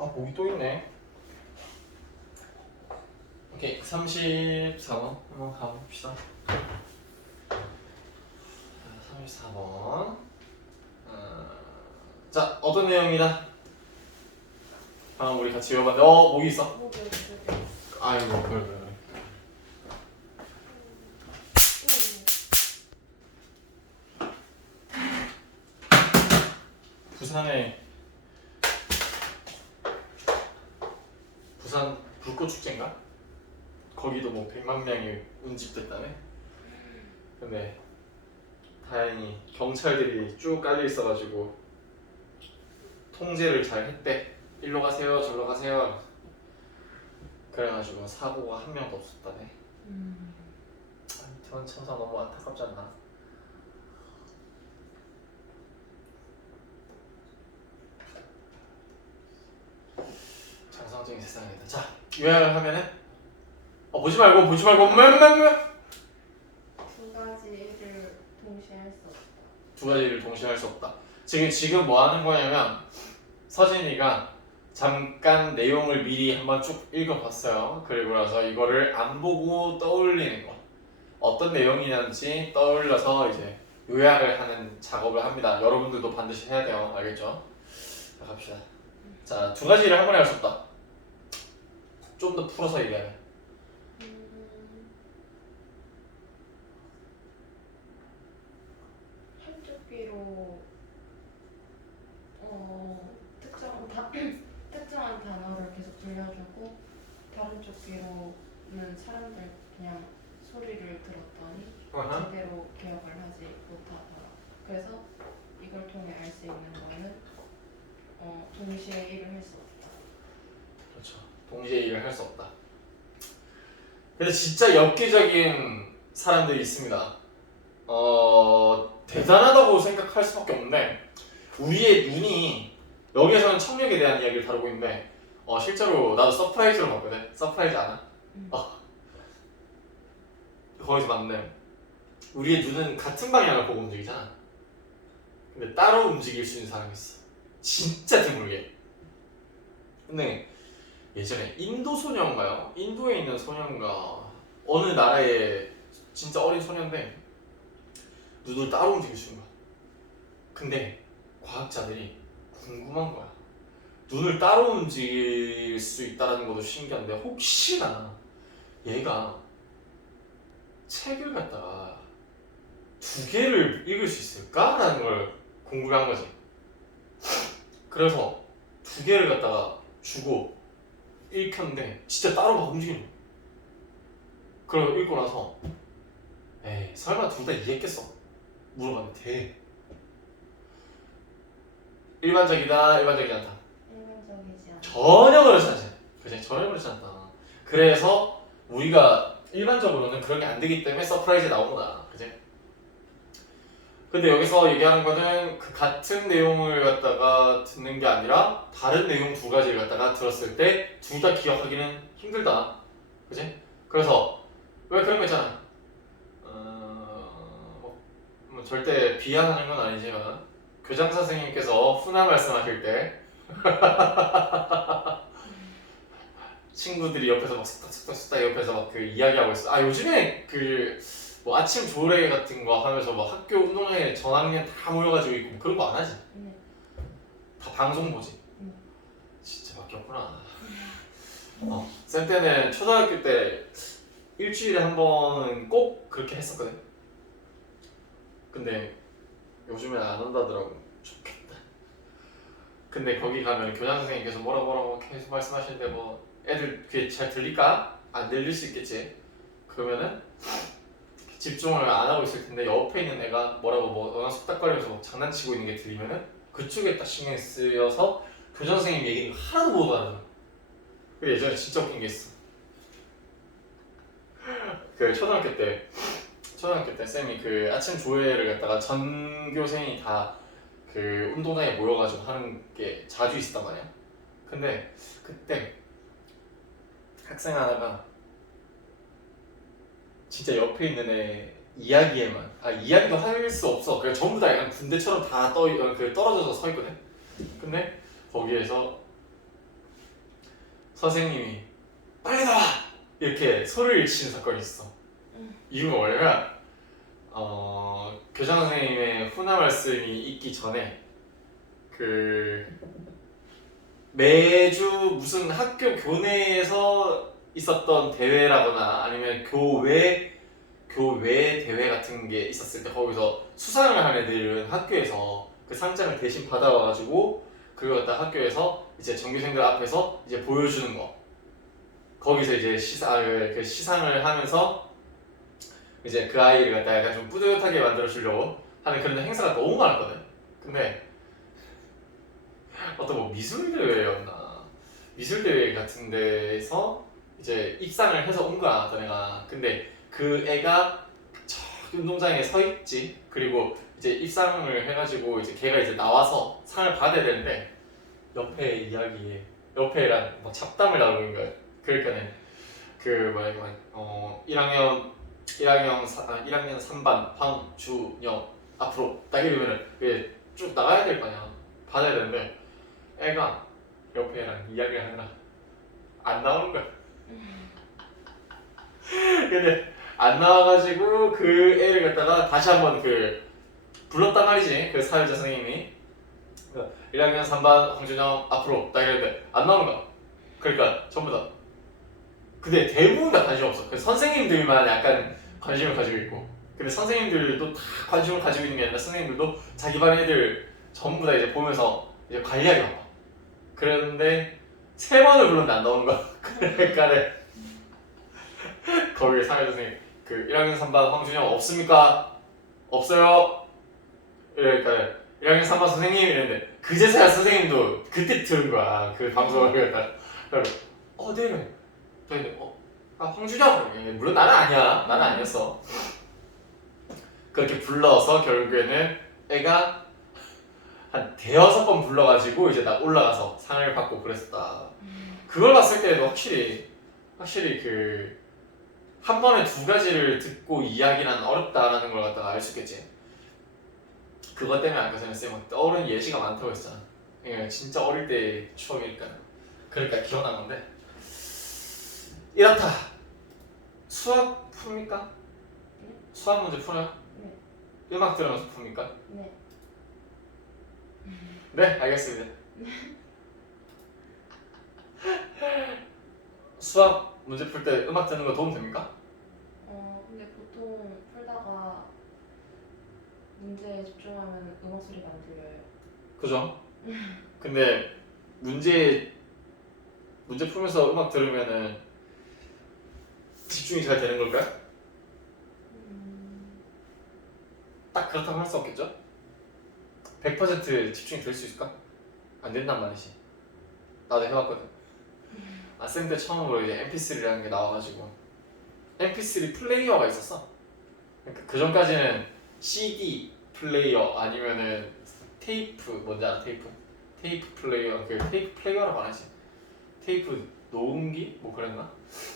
아 목이 또 있네. 오케이 34번 한번 가봅시다. 34번. 자 어떤 내용이다. 방금 우리 같이 외워봤는데 목이 있어. 목이 여기. 아이고 그래. 부산에 부산 불꽃 축제인가? 거기도 뭐 100만 명이 운집됐다네. 근데 다행히 경찰들이 쭉 깔려 있어가지고 통제를 잘 했대. 일로 가세요, 저로 가세요. 그래가지고 사고가 한 명도 없었다네. 이태원 참사 너무 안타깝지 않나? 정상적인 세상이다. 자, 요약을 하면은 보지 말고 두 가지를 동시에 할 수 없다. 두 가지를 동시에 할 수 없다. 지금 뭐 하는 거냐면 서진이가 잠깐 내용을 미리 한번 쭉 읽어봤어요. 그리고 나서 이거를 안 보고 떠올리는 거. 어떤 내용이냐는지 떠올려서 이제 요약을 하는 작업을 합니다. 여러분들도 반드시 해야 돼요. 알겠죠? 자, 갑시다. 자, 두 가지를 한 번에 할 수 없다. 좀 더 풀어서 얘기하면. 한쪽 귀로 특정한 단어를 계속 들려주고 다른 쪽 귀로는 사람들 그냥 소리를 들었더니 제대로 기억을 하지 못하더라. 그래서 이걸 통해 알 수 있는 거는 동시에 일을 할 수 없다. 그렇죠. 동시에 일을 할 수 없다. 근데 진짜 엽기적인 사람들이 있습니다. 대단하다고 생각할 수밖에 없는데 우리의 눈이 여기에서는 청력에 대한 이야기를 다루고 있는데 실제로 나도 서프라이즈로 봤거든. 서프라이즈 아나? 거기서 봤는데 우리의 눈은 같은 방향을 보고 움직이잖아. 근데 따로 움직일 수 있는 사람이 있어. 진짜 드물게. 근데 예전에 인도 소녀인가요? 인도에 있는 소녀인가 어느 나라의 진짜 어린 소녀인데 눈을 따로 움직일 수 있는 거야. 근데 과학자들이 궁금한 거야. 눈을 따로 움직일 수 있다는 것도 신기한데 혹시나 얘가 책을 갖다가 두 개를 읽을 수 있을까라는 걸 궁금한 거지. 그래서 두 개를 갖다가 주고 읽혔는데 진짜 따로 막 움직이는 거야. 그걸 읽고 나서 에이 설마 둘 다 이해했겠어? 물어봤는데 돼. 일반적이다, 일반적이지 않다. 일반적이지 않아. 전혀 그렇지 않지. 그치? 전혀 그렇지 않다. 그래서 우리가 일반적으로는 그런 게 안 되기 때문에 서프라이즈에 나온 거다. 그치? 근데 여기서 얘기하는 거는 그 같은 내용을 갖다가 듣는 게 아니라 다른 내용 두 가지를 갖다가 들었을 때 둘 다 기억하기는 힘들다. 그치? 그래서 왜 그런 거 있잖아. 뭐 절대 비하하는 건 아니지만 교장 선생님께서 훈화 말씀하실 때 친구들이 옆에서 막 쑥닥쑥닥 옆에서 막 그 이야기하고 있어. 요즘에 그 뭐 아침 조례 같은 거 하면서 막 학교 운동회 전학년 다 모여가지고 있고 뭐 그런 거 안 하지? 다 방송 보지? 진짜 바뀌었구나. 쌤 때는 초등학교 때 일주일에 한 번은 꼭 그렇게 했었거든. 근데 요즘엔 안 한다더라고. 좋겠다. 근데 거기 가면 교장 선생님께서 뭐라고 계속 말씀하시는데 뭐 애들 귀에 잘 들릴까? 안 들릴 수 있겠지. 그러면은 집중을 안 하고 있을 텐데 옆에 있는 애가 뭐라고 쑥닥거리면서 막 장난치고 있는 게 들리면은 그쪽에 딱 신경이 쓰여서 교장 선생님 얘기는 하나도 못 알아듣는. 그 예전에 진짜 웃긴 게 있어. 그 초등학교 때 쌤이 그 아침 조회를 갖다가 전교생이 다 그 운동장에 모여가지고 하는 게 자주 있었단 말이야. 근데 그때 학생 하나가 진짜 옆에 있는 애 이야기에만 이야기도 할 수 없어. 그냥 전부 다 약간 군대처럼 다 떨어져서 서 있거든. 근데 거기에서 선생님이 빨리 나와! 이렇게 소리를 치는 사건이 있어. 이유가 뭐냐면 교장 선생님의 훈화 말씀이 있기 전에 그 매주 무슨 학교 교내에서 있었던 대회라거나 아니면 교외 대회 같은 게 있었을 때 거기서 수상을 한 애들은 학교에서 그 상장을 대신 받아와가지고 그걸 갖다 학교에서 이제 전교생들 앞에서 이제 보여주는 거. 거기서 이제 시상을 하면서 이제 그 아이를 갖다 약간 좀 뿌듯하게 만들어 주려고 하는 그런 행사가 너무 많았거든. 근데 어떤 뭐 미술 대회였나 미술 대회 같은 데에서 이제 입상을 해서 온 거야 어떤 애가. 근데 그 애가 저 운동장에 서 있지. 그리고 이제 입상을 해가지고 이제 걔가 이제 나와서 상을 받아야 되는데 옆에 이야기에 옆에 애랑 막 잡담을 나누는 거야. 그러니까는 그 뭐야 1학년 3반 황준영 앞으로 딱 이러면은 이게 쭉 나가야 될 거 아니야. 받아야 되는데 애가 옆에 애랑 이야기를 하느라 안 나오는 거야. 근데 안 나와가지고 그 애를 갖다가 다시 한번 불렀단 말이지. 그 사회자 선생님이 1학년 3반 황준영 앞으로 딱 이랬는데 안 나오는 거야. 그러니까 전부 다. 근데 대부분 다 관심 없어. 그 선생님들만 약간 관심을 가지고 있고. 근데 선생님들도 다 관심을 가지고 있는 게 아니라 선생님들도 자기 반 애들 전부 다 이제 보면서 이제 관리하게 나와. 그랬는데 3번을 불렀는데 안 나오는 거야. 그러니까 거기에 사회자 선생님 1학년 3반 황준영 없습니까? 없어요. 그러니까 1학년 3반 선생님 이랬는데 그제서야 선생님도 그때 들은 거야. 그 방송을 그러니까 네. 황준영! 물론 나는 아니야. 나는 아니었어. 그렇게 불러서 결국에는 애가 한 대여섯 번 불러가지고 이제 나 올라가서 상을 받고 그랬었다. 그걸 봤을 때도 확실히 한 번에 2가지를 듣고 이야기는 어렵다라는 걸 갖다가 알 수 있겠지. 그것 때문에 아까 전에 쌤은 떠오르는 예시가 많다고 했잖아. 그러니까 진짜 어릴 때 추억이니까. 그러니까 기억난 건데. 이렇다. 수학 풉니까? 네. 수학 문제 풀어요? 네. 음악 들으면서 풉니까? 네. 네, 알겠습니다. 수학 문제 풀 때 음악 듣는 거 도움 됩니까? 근데 보통 풀다가 문제에 집중하면 음악 소리가 안 들려요. 그죠? 근데 문제 풀면서 음악 들으면은 집중이 잘 되는 걸까요? 딱 그렇다고 할 수 없겠죠? 100% 집중이 될 수 있을까? 안 된단 말이지. 나도 해봤거든. 쌤 때 처음으로 이제 MP3라는 게 나와가지고 MP3 플레이어가 있었어. 그러니까 그 전까지는 CD 플레이어 아니면은 테이프 뭔지 알아? 테이프 플레이어 테이프 플레이어라고 안 하지. 테이프 녹음기 뭐 그랬나?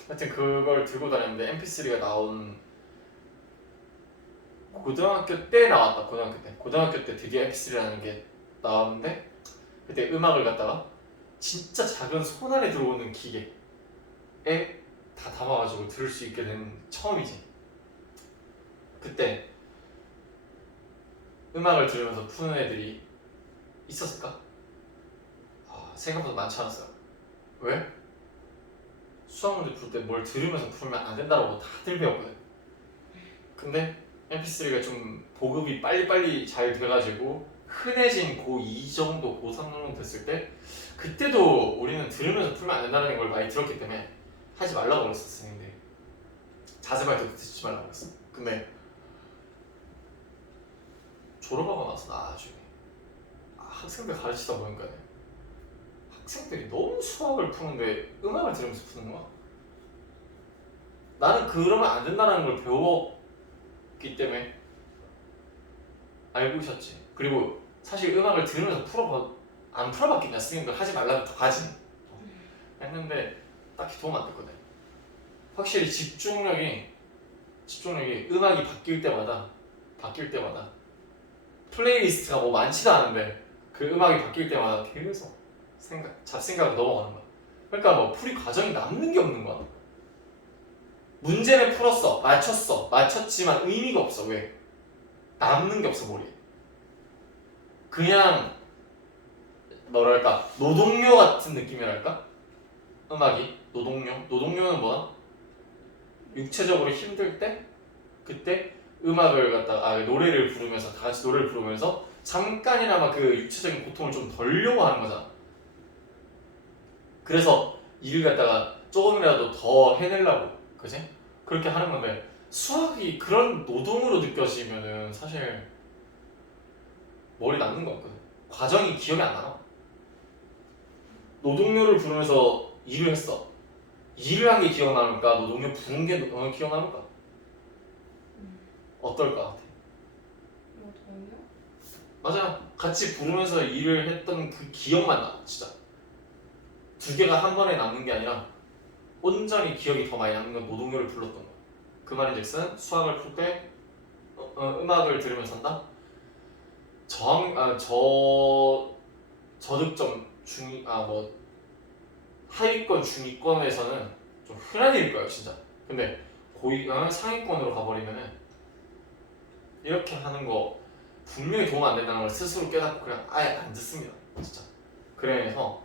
하여튼 그걸 들고 다녔는데 MP3가 나온 고등학교 때 나왔다. 고등학교 때 드디어 MP3라는 게 나왔는데 그때 음악을 갖다가 진짜 작은 손 안에 들어오는 기계에 다 담아가지고 들을 수 있게 된 처음이지. 그때 음악을 들으면서 푸는 애들이 있었을까? 생각보다 많지 않았어요. 왜? 수학 문제 풀 때 뭘 들으면서 풀면 안 된다고 다들 배웠거든. 근데 MP3가 좀 보급이 빨리빨리 잘 돼가지고 흔해진 고2 정도 고3 정도 됐을 때 그때도 우리는 들으면서 풀면 안 된다는 걸 많이 들었기 때문에 하지 말라고 그랬어. 선생님들 자세 발표도 듣지 말라고 그랬어. 근데 졸업하고 나서 나중에 학생들 가르치다 보니까 학생들이 너무 수학을 푸는데 음악을 들으면서 푸는 거야. 나는 그러면 안 된다는 걸 배웠기 때문에 알고 있었지. 그리고 사실 음악을 들으면서 안 풀어봤겠냐. 선생님들 하지 말라면 더 가지 했는데 딱히 도움 안 됐거든. 확실히 집중력이 음악이 바뀔 때마다 플레이리스트가 뭐 많지도 않은데 그 음악이 바뀔 때마다 계속 잡생각으로 넘어가는 거야. 그러니까 뭐 풀이 과정이 남는 게 없는 거야. 문제는 풀었어, 맞췄어, 맞췄지만 의미가 없어. 왜? 남는 게 없어 머리에. 그냥 뭐랄까 노동요 같은 느낌이랄까? 음악이 노동요는 뭐야? 육체적으로 힘들 때 그때 음악을 갖다가 노래를 부르면서 다 같이 노래를 부르면서 잠깐이나마 그 육체적인 고통을 좀 덜려고 하는 거잖아. 그래서 일을 갖다가 조금이라도 더 해내려고, 그지? 그렇게 하는 건데 수학이 그런 노동으로 느껴지면은 사실 머리 남는 거 없거든. 과정이 기억이 안 나. 노동요를 부르면서 일을 했어. 일을 한 게 기억나니까 노동요 부른 게 기억나니까 어떨 것 같아? 노동요? 맞아. 같이 부르면서 일을 했던 그 기억만 나. 진짜. 두 개가 한 번에 남는 게 아니라 온전히 기억이 더 많이 남는 건 노동요를 불렀던 거야. 그 말인즉슨 수학을 풀 때 음악을 들으면서 한다. 저득점 하위권 중위권에서는 좀 흔한 일일 거예요, 진짜. 근데 상위권으로 가버리면은 이렇게 하는 거 분명히 도움 안 된다는 걸 스스로 깨닫고 그냥 아예 안 듣습니다, 진짜. 그래서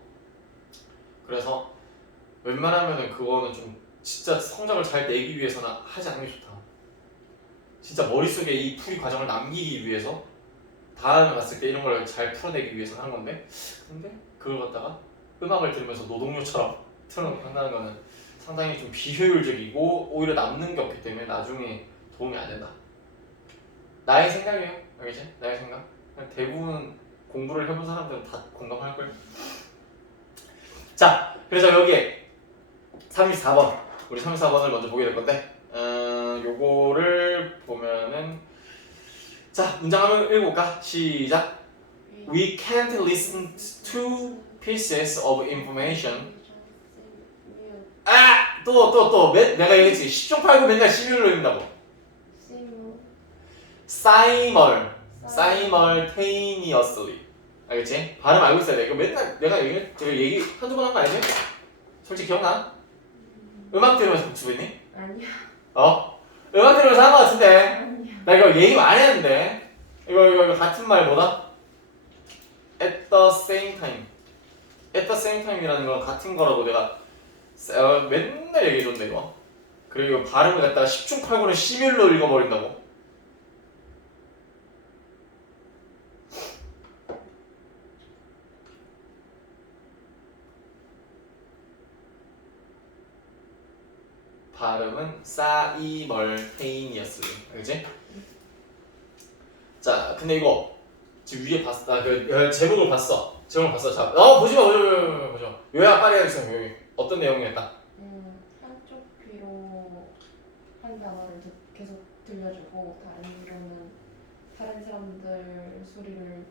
웬만하면은 그거는 좀 진짜 성적을 잘 내기 위해서는 하지 않는 게 좋다. 진짜 머릿속에 이 풀이 과정을 남기기 위해서 다음에 봤을 때 이런 걸 잘 풀어내기 위해서 하는 건데, 근데 그걸 갖다가 음악을 들으면서 노동요처럼 틀어놓고 한다는 거는 상당히 좀 비효율적이고 오히려 남는 게 없기 때문에 나중에 도움이 안 된다. 나의 생각이에요. 알겠지? 나의 생각. 대부분 공부를 해본 사람들은 다 공감할걸. 자, 그래서 여기에 34번 우리 34번을 먼저 보게 될 건데 요거를 보면은 자, 문장 한번 읽어볼까? 시작. We can't listen to pieces of information. 또 내가 얘기했지. 10종 8구 맨날 시뮬로 읽는다고. simultaneously. 알겠지? 발음 알고 있어야 돼. 이거 맨날 내가 얘기 한두 번 한 거 아니지? 솔직히 기억나? 음악 들으면서 복습했니? 아니야. 음악 들으면서 한 거 같은데. 아니야. 나 이거 얘기 많이 했는데. 이거 같은 말 뭐다? At the same time. At the same time이라는 건 같은 거라고 내가 맨날 얘기해줬네 이거. 그리고 발음을 갖다가 10중 8구는 시뮬로 읽어버린다고. 발음은 simultaneously. 알겠지? 자, 근데 이거 지금 위에 봤어. 제목을 봤어. 자, 보지 마. 요약 빨리 해주세요. 여기 어떤 내용이었다? 한쪽 귀로 한 단어를 계속 들려주고 다른 귀로는 다른 사람들 소리를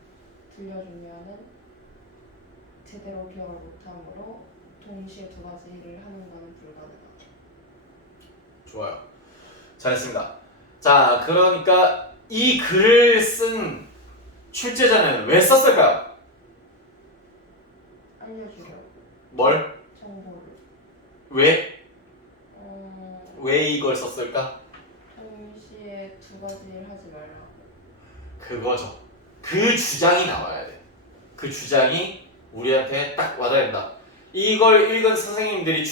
들려주면은 제대로 기억을 못하므로 동시에 두 가지 일을 하는 것은 불가능하다. 좋아요. 잘했습니다. 자, 그러니까 이 글을 쓴 출제자는 왜 썼을까요? 알려주려고. 뭘? 정보를. 왜? 왜 이걸 썼을까? 동시에 두 가지 일 하지 말라고. 그거죠. 그 주장이 나와야 돼. 그 주장이 우리한테 딱 와닿아야 된다. 이걸 읽은 선생님들이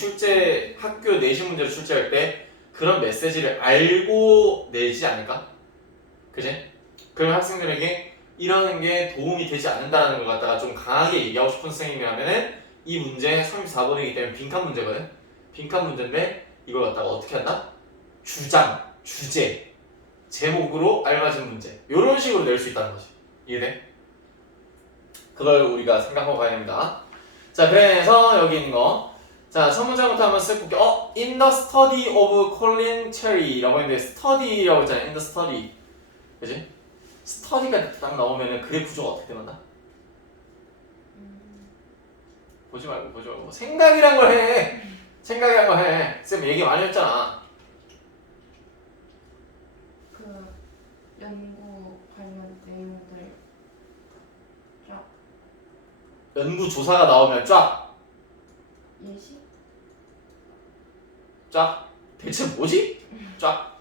학교 내신 문제를 출제할 때 그런 메시지를 알고 내지 않을까? 그지? 그럼 학생들에게 이러는 게 도움이 되지 않는다는 걸 갖다가 좀 강하게 얘기하고 싶은 선생님이라면은 이 문제 34번이기 때문에 빈칸 문제거든? 빈칸 문제인데 이걸 갖다가 어떻게 한다? 주장, 주제, 제목으로 알맞은 문제 이런 식으로 낼 수 있다는 거지. 이해돼? 그걸 우리가 생각하고 가야 됩니다. 자, 그래서 여기 있는 거. 자, 첫 문장부터 한번 쓱 볼게요. In the study of Colin Cherry라고 했는데 study라고 했잖아요. In the study. 그지? study가 딱 나오면은 글의 구조가 어떻게 되나? 보지 말고. 생각이란 걸 해. 생각이란 걸 해. 쌤 얘기 많이 했잖아. 그 연구 관련 내용들 쫙 연구 조사가 나오면 쫙 예시? 쫙. 대체 뭐지? 쫙.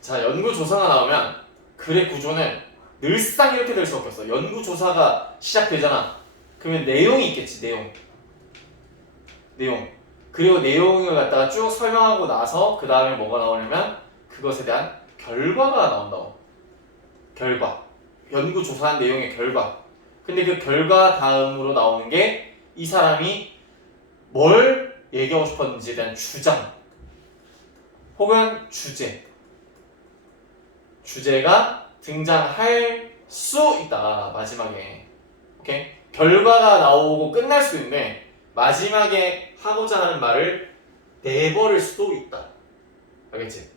자, 연구조사가 나오면 글의 구조는 늘상 이렇게 될 수밖에 없어. 연구조사가 시작되잖아. 그러면 내용이 있겠지, 내용. 그리고 내용을 갖다가 쭉 설명하고 나서 그 다음에 뭐가 나오냐면 그것에 대한 결과가 나온다고. 결과. 연구조사한 내용의 결과. 근데 그 결과 다음으로 나오는 게 이 사람이 뭘 얘기하고 싶었는지에 대한 주장 혹은 주제가 등장할 수 있다. 마지막에. 오케이? 결과가 나오고 끝날 수 있는데 마지막에 하고자 하는 말을 내버릴 수도 있다. 알겠지?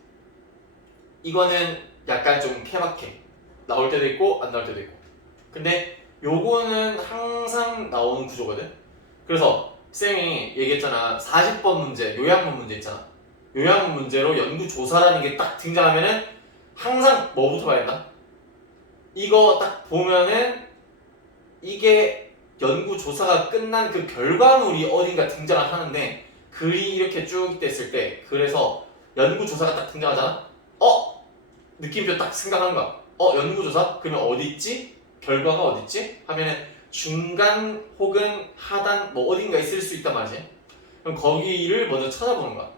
이거는 약간 좀 케바케. 나올 때도 있고 안 나올 때도 있고. 근데 요거는 항상 나오는 구조거든. 그래서 쌤이 얘기했잖아. 40번 문제, 요약문 문제 있잖아. 요약문 문제로 연구조사라는 게 딱 등장하면은 항상 뭐부터 봐야 된다? 이거 딱 보면은 이게 연구조사가 끝난 그 결과물이 어딘가 등장을 하는데 글이 이렇게 쭉 됐을 때 그래서 연구조사가 딱 등장하잖아? 느낌표 딱 생각하는 거야. 연구조사? 그러면 어디 있지? 결과가 어디 있지? 하면은 중간 혹은 하단 뭐 어딘가 있을 수 있단 말이지. 그럼 거기를 먼저 찾아보는 거야.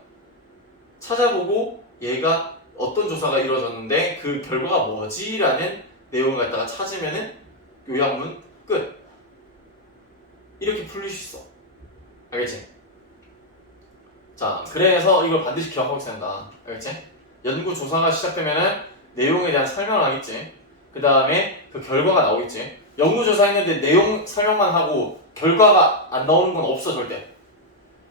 찾아보고 얘가 어떤 조사가 이루어졌는데 그 결과가 뭐지? 라는 내용을 갖다가 찾으면은 요약문 끝. 이렇게 풀릴 수 있어. 알겠지? 자, 그래서 이걸 반드시 기억하고 있어야 한다. 알겠지? 연구조사가 시작되면은 내용에 대한 설명을 하겠지. 그 다음에 그 결과가 나오겠지. 연구조사했는데 내용 설명만 하고 결과가 안 나오는 건 없어 절대.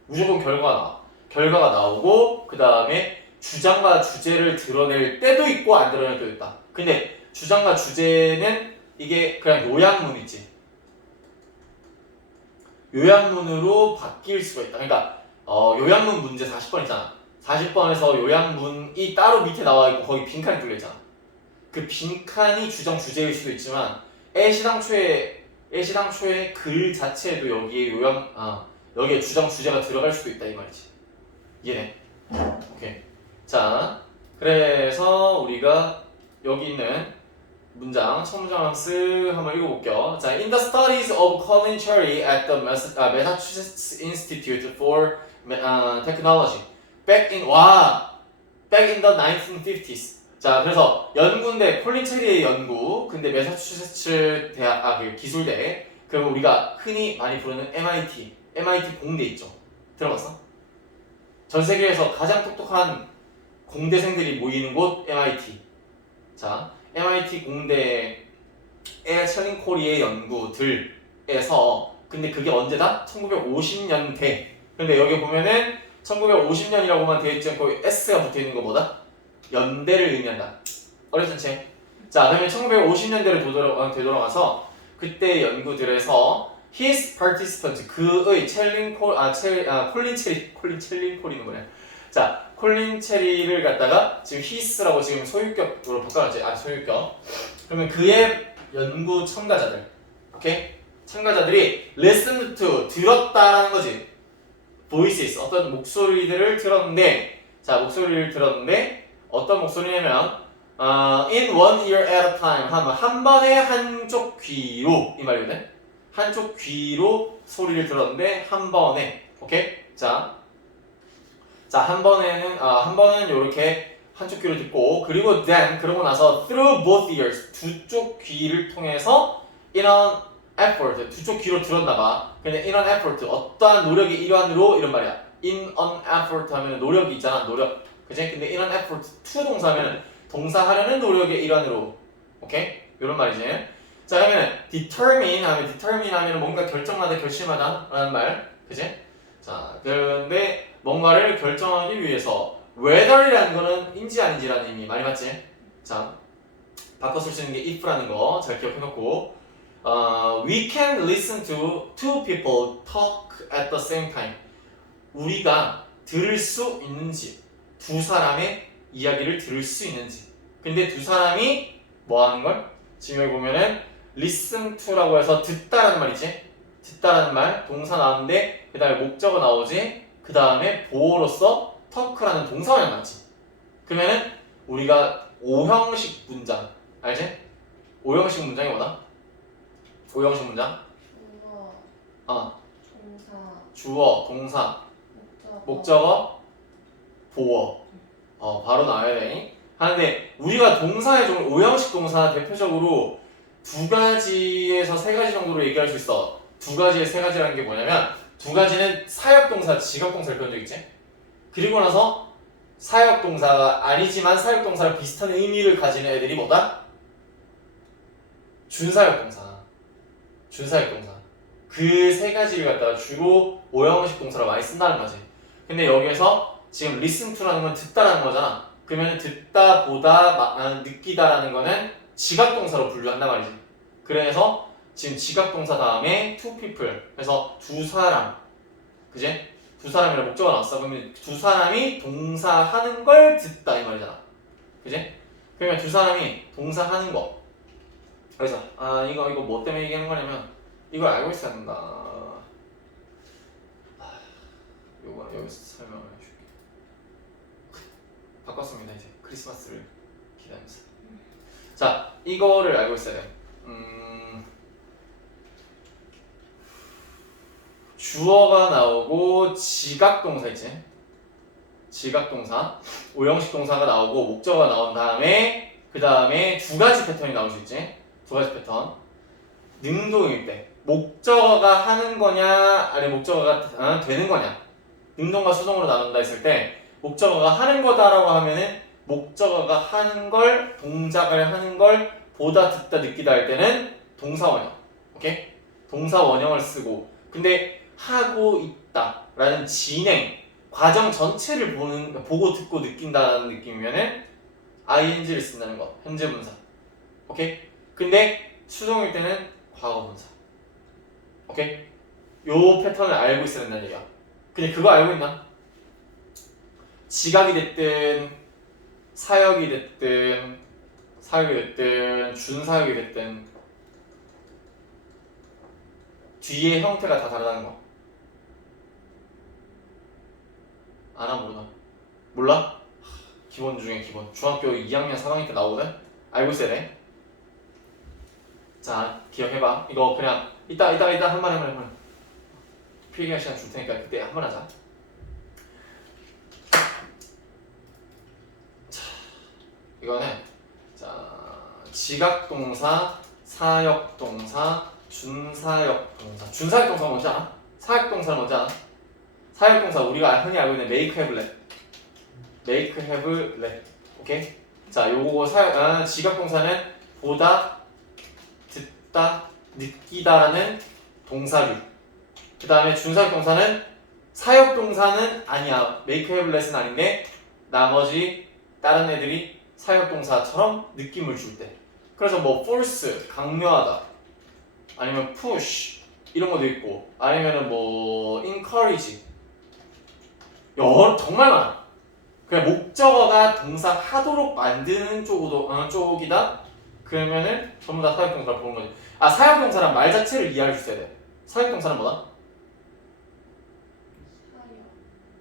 무조건 결과가 나오고 그 다음에 주장과 주제를 드러낼 때도 있고 안 드러낼 때도 있다. 근데 주장과 주제는 이게 그냥 요약문이지. 요약문으로 바뀔 수가 있다. 그러니까 요약문 문제 40번 있잖아. 40번에서 요약문이 따로 밑에 나와 있고 거기 빈칸이 뚫려 있잖아. 그 빈칸이 주장 주제일 수도 있지만 애시당초에 글 자체에도 여기에 여기에 주장 주제가 들어갈 수도 있다 이 말이지. 이해돼? 오케이. 자, 그래서 우리가 여기 있는 문장, 첫 문장 한번 읽어볼게요. 자, in the studies of Colin Cherry at the Massachusetts Institute for Technology, back in the 1950s. 자, 그래서 연구인데 콜린 체리의 연구, 근데 매사추세츠 대학 그 기술대, 그럼 우리가 흔히 많이 부르는 MIT 공대 있죠. 들어봤어? 전 세계에서 가장 똑똑한 공대생들이 모이는 곳 MIT. 자, MIT 공대의 첼린 코리의 연구들에서 근데 그게 언제다? 1950년대. 근데 여기 보면은 1950년이라고만 되어 있지 않고 S가 붙어 있는 거 뭐다? 연대를 의미한다. 어렵지 책. 자, 그러면 1950년대를 되돌아가서 그때 연구들에서 his participants 그의 콜린 체리는 뭐냐? 자, 콜린 체리를 갖다가 지금 his라고 지금 소유격으로 바꿔놨지. 소유격. 그러면 그의 연구 참가자들, 오케이? 참가자들이 listen to 들었다라는 거지. voices 어떤 목소리들을 들었는데, 자 목소리를 들었는데 어떤 목소리냐면 in one ear at a time 하면 한 번에 한쪽 귀로 이 말이거든. 한쪽 귀로 소리를 들었는데 한 번에, 오케이? 자 한 번은 이렇게 한쪽 귀로 듣고 그리고 then 그러고 나서 through both ears 두 쪽 귀를 통해서 in an effort 두 쪽 귀로 들었나봐. 근데 in an effort 어떠한 노력의 일환으로 이런 말이야. in an effort 하면 노력이 있잖아. 노력. 그치? 근데 in an effort to 동사하면 동사하려는 노력의 일환으로. 오케이? 이런 말이지. 자 그러면 determine 하면 뭔가 결정하다 결심하다 라는 말. 그치? 자 그런데 뭔가를 결정하기 위해서 whether이라는 거는 인지 아닌지라는 의미 많이 맞지? 자 바꿔 쓸 수 있는 게 if라는 거 잘 기억해놓고 we can listen to two people talk at the same time. 우리가 들을 수 있는지 두 사람의 이야기를 들을 수 있는지. 근데 두 사람이 뭐 하는 걸? 지금 여기 보면은 listen to라고 해서 듣다라는 말이지. 듣다라는 말 동사 나왔는데 그 다음에 목적어 나오지. 그 다음에 보어로서 터크라는 동사원형 나왔지. 그러면은 우리가 오형식 문장 알지? 오형식 문장이 뭐다? 오형식 문장? 주어, 어 동사, 주어, 동사, 목적어, 목적어, 보어. 바로 나와야 돼. 하는데 우리가 동사의 종류 오형식 동사 대표적으로 두 가지에서 세 가지 정도로 얘기할 수 있어. 두 가지에 세 가지라는 게 뭐냐면 두 가지는 사역동사, 직업동사를 배운 적 있지. 그리고 나서 사역동사가 아니지만 사역동사랑 비슷한 의미를 가지는 애들이 뭐다? 준사역동사. 준사역동사. 그 세 가지를 갖다가 주로 오형식 동사로 많이 쓴다는 거지. 근데 여기에서 지금 listen to라는 건 듣다라는 거잖아. 그러면 듣다, 보다, 느끼다라는 거는 지각동사로 분류한단 말이지. 그래서 지금 지각동사 다음에 two people. 그래서 두 사람. 그지? 두 사람이라는 목적어가 나왔어. 그러면 두 사람이 동사하는 걸 듣다 이 말이잖아. 그지? 그러면 두 사람이 동사하는 거. 그래서 이거 뭐 때문에 얘기하는 거냐면 이걸 알고 있어야 된다. 요거 여기서 설명을 해줄게. 바꿨습니다 이제 크리스마스를 기다리면서. 자 이거를 알고 있어야 돼. 주어가 나오고 지각동사 있지? 지각동사 오형식 동사가 나오고 목적어가 나온 다음에 그 다음에 두 가지 패턴이 나올 수 있지? 두 가지 패턴. 능동일 때 목적어가 하는 거냐 아니면 목적어가 되는 거냐. 능동과 수동으로 나눈다 했을 때 목적어가 하는 거다라고 하면은 목적어가 하는 걸 동작을 하는 걸 보다 듣다 느끼다 할 때는 동사원형. 오케이? 동사원형을 쓰고 근데 하고 있다라는 진행 과정 전체를 보고 듣고 느낀다라는 느낌이면은 ing를 쓴다는 거. 현재 분사. 오케이? 근데 수동일 때는 과거 분사. 오케이? 요 패턴을 알고 있어야 된다는 얘기야. 근데 그거 알고 있나? 지각이 됐든 사역이 됐든 준사역이 됐든 뒤의 형태가 다 다르다는 거. 아나 모르나? 몰라? 기본 중에 기본. 중학교 2학년 3학년 때 나오거든? 알고 있어야 돼. 자 기억해봐. 이거 그냥 이따 한 번 해봐. 필기할 시간 줄 테니까 그때 한 번 하자. 자, 이거는 지각동사, 사역동사, 준사역동사. 준사역동사가 뭔지 알아? 사역동사는 뭔지 알아? 사역동사 우리가 흔히 알고 있는 make, have, let. make, have, let. 오케이? 자, 요거 지각동사는 보다, 듣다, 느끼다라는 동사류. 그 다음에 준사역동사는 사역동사는 아니야. make, have, let은 아닌데 나머지 다른 애들이 사역동사처럼 느낌을 줄 때. 그래서 뭐 force, 강요하다 아니면 push 이런 것도 있고 아니면은 뭐 encourage 정말 많아. 그냥 목적어가 동사 하도록 만드는 쪽이다. 그러면은 전부 다 사역동사를 보는 거지. 사역동사란 말 자체를 이해할 수 있어야 돼. 사역동사는 뭐다? 사역,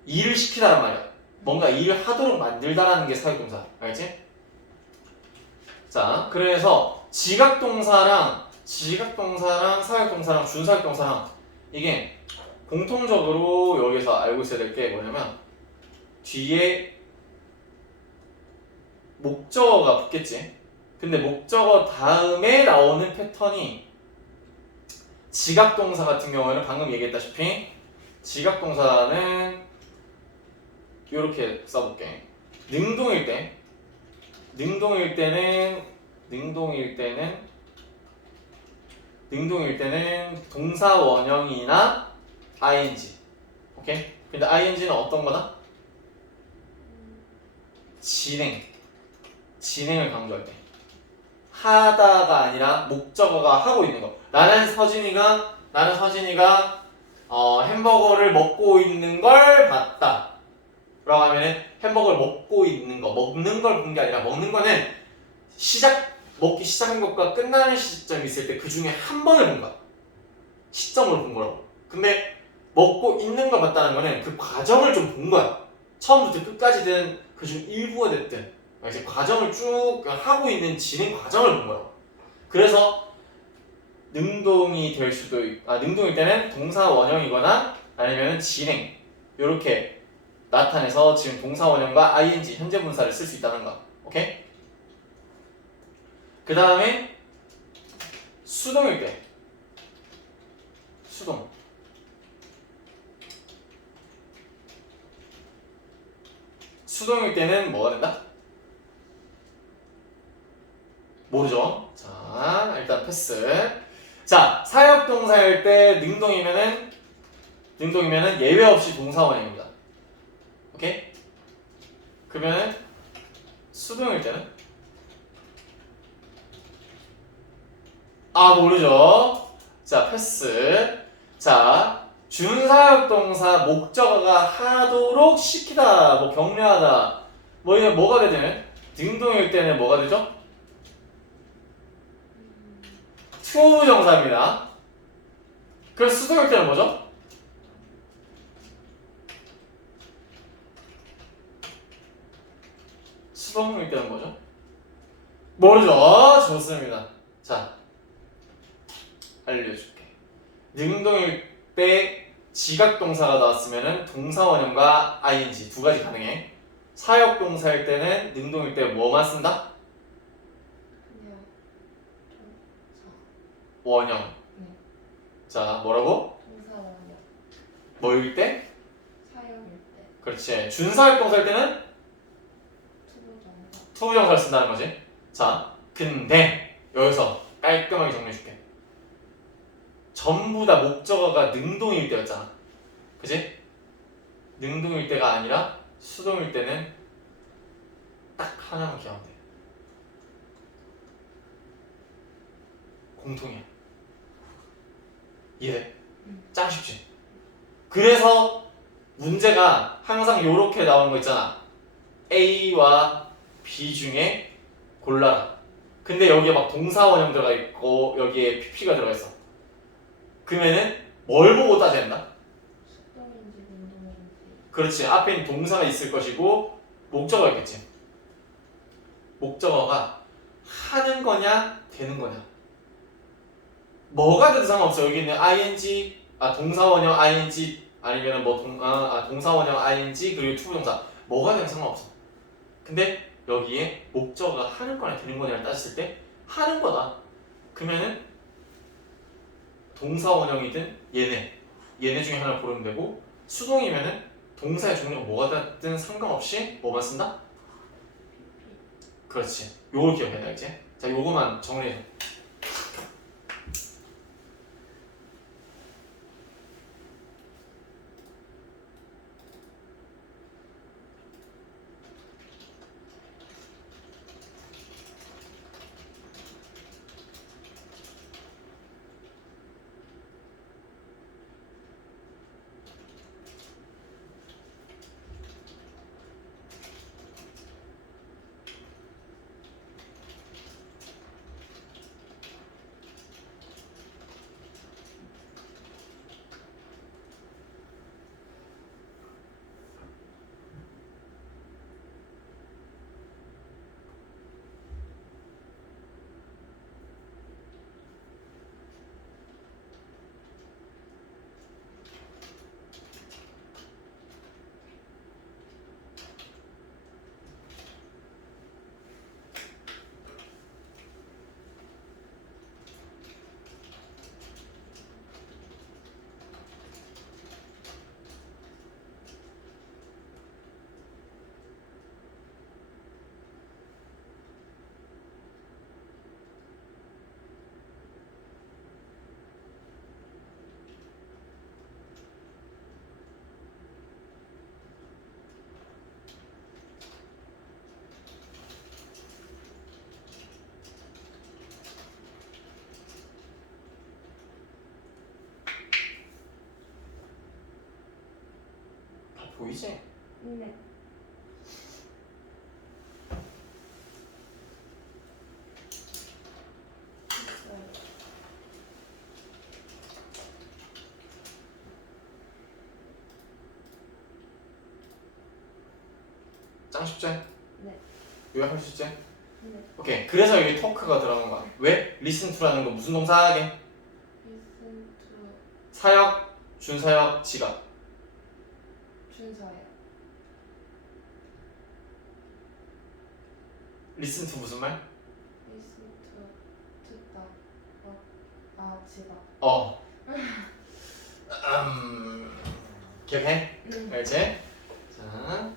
일을 시키다란 말이야. 뭔가 일을 하도록 만들다라는 게 사역동사. 알지? 자, 그래서 지각동사랑 사역동사랑 준사역동사랑 이게 공통적으로 여기서 알고 있어야 될 게 뭐냐면 뒤에 목적어가 붙겠지. 근데 목적어 다음에 나오는 패턴이 지각동사 같은 경우에는 방금 얘기했다시피 지각동사는 이렇게 써볼게. 능동일 때는 동사 원형이나 ing. 오케이? 근데 ing는 어떤 거다? 진행을 강조할 때. 하다가 아니라 목적어가 하고 있는 거. 나는 서진이가 햄버거를 먹고 있는 걸 봤다. 라고 하면은 햄버거를 먹고 있는 거, 먹는 걸 본 게 아니라 먹는 거는 먹기 시작한 것과 끝나는 시점이 있을 때 그 중에 한 번을 본 거야. 시점으로 본 거라고. 근데 먹고 있는 걸 봤다는 거는 그 과정을 좀 본 거야. 처음부터 끝까지든 그중 일부가 됐든 이제 과정을 쭉 하고 있는 진행 과정을 본 거라고. 그래서 능동이 될 수도 능동일 때는 동사 원형이거나 아니면 진행 이렇게 나타내서 지금 동사 원형과 ing 현재 분사를 쓸 수 있다는 거. 오케이? 그 다음에 수동일 때 수동 수동일 때는 뭐가 된다? 모르죠? 자, 일단 패스. 자, 사역동사일 때 능동이면은 예외 없이 동사 원형입니다. 오케이? 그러면 수동일 때는 모르죠? 자, 패스. 자, 준사역동사 목적어가 하도록 시키다, 뭐 격려하다, 뭐 이게 뭐가 되든 능동일 때는 뭐가 되죠? 투부정사입니다. 그래서 수동일 때는 뭐죠? 수동일 때는 뭐죠? 모르죠? 좋습니다. 자, 알려줄게. 능동일 때 지각동사가 나왔으면 동사원형과 ing 두 가지 가능해. 사역동사일 때는 능동일 때 뭐만 쓴다? 그냥 원형. 네. 자, 뭐라고? 동사 원형. 뭐일 때? 사역일 때. 그렇지. 준사역동사일 때는 투부정사. 투부정사를 쓴다는 거지. 자, 근데 여기서 깔끔하게 정리해줄게. 전부 다 목적어가 능동일 때였잖아. 그지? 능동일 때가 아니라 수동일 때는 딱 하나만 기억하면 돼. 공통이야. 이해? 짱 쉽지? 그래서 문제가 항상 요렇게 나오는 거 있잖아. A와 B 중에 골라라. 근데 여기에 막 동사원형 들어가 있고 여기에 PP가 들어가 있어. 그러면은 뭘 보고 따져야 된다? 수동인지 능동인지. 그렇지. 앞에 있는 동사가 있을 것이고 목적어가 있겠지. 목적어가 하는 거냐 되는 거냐. 뭐가 돼도 상관없어. 여기 있는 ing, 동사원형 ing 아니면 뭐 동사원형 ing 그리고 투부동사 뭐가 되면 상관없어. 근데 여기에 목적어가 하는 거냐 되는 거냐를 따졌을 때 하는 거다. 그러면은 동사원형이든 얘네 중에 하나를 고르면 되고 수동이면은 동사의 종류가 뭐가 됐든 상관없이 뭐만 쓴다? 그렇지. 요걸 기억해야 돼 이제. 자, 요거만 정리해줘. 보이지? 네. 됐어요. 짱 쉽지? 네. 요약할 수 있지? 네. 오케이. 그래서 여기 토크가 들어간 거야. 왜? listen to라는 거 무슨 동사 하게? listen to 사역, 준사역, 지각. 준서예요. listen to 무슨 말? listen to 듣다. 지각. 기억해? 알지? 자,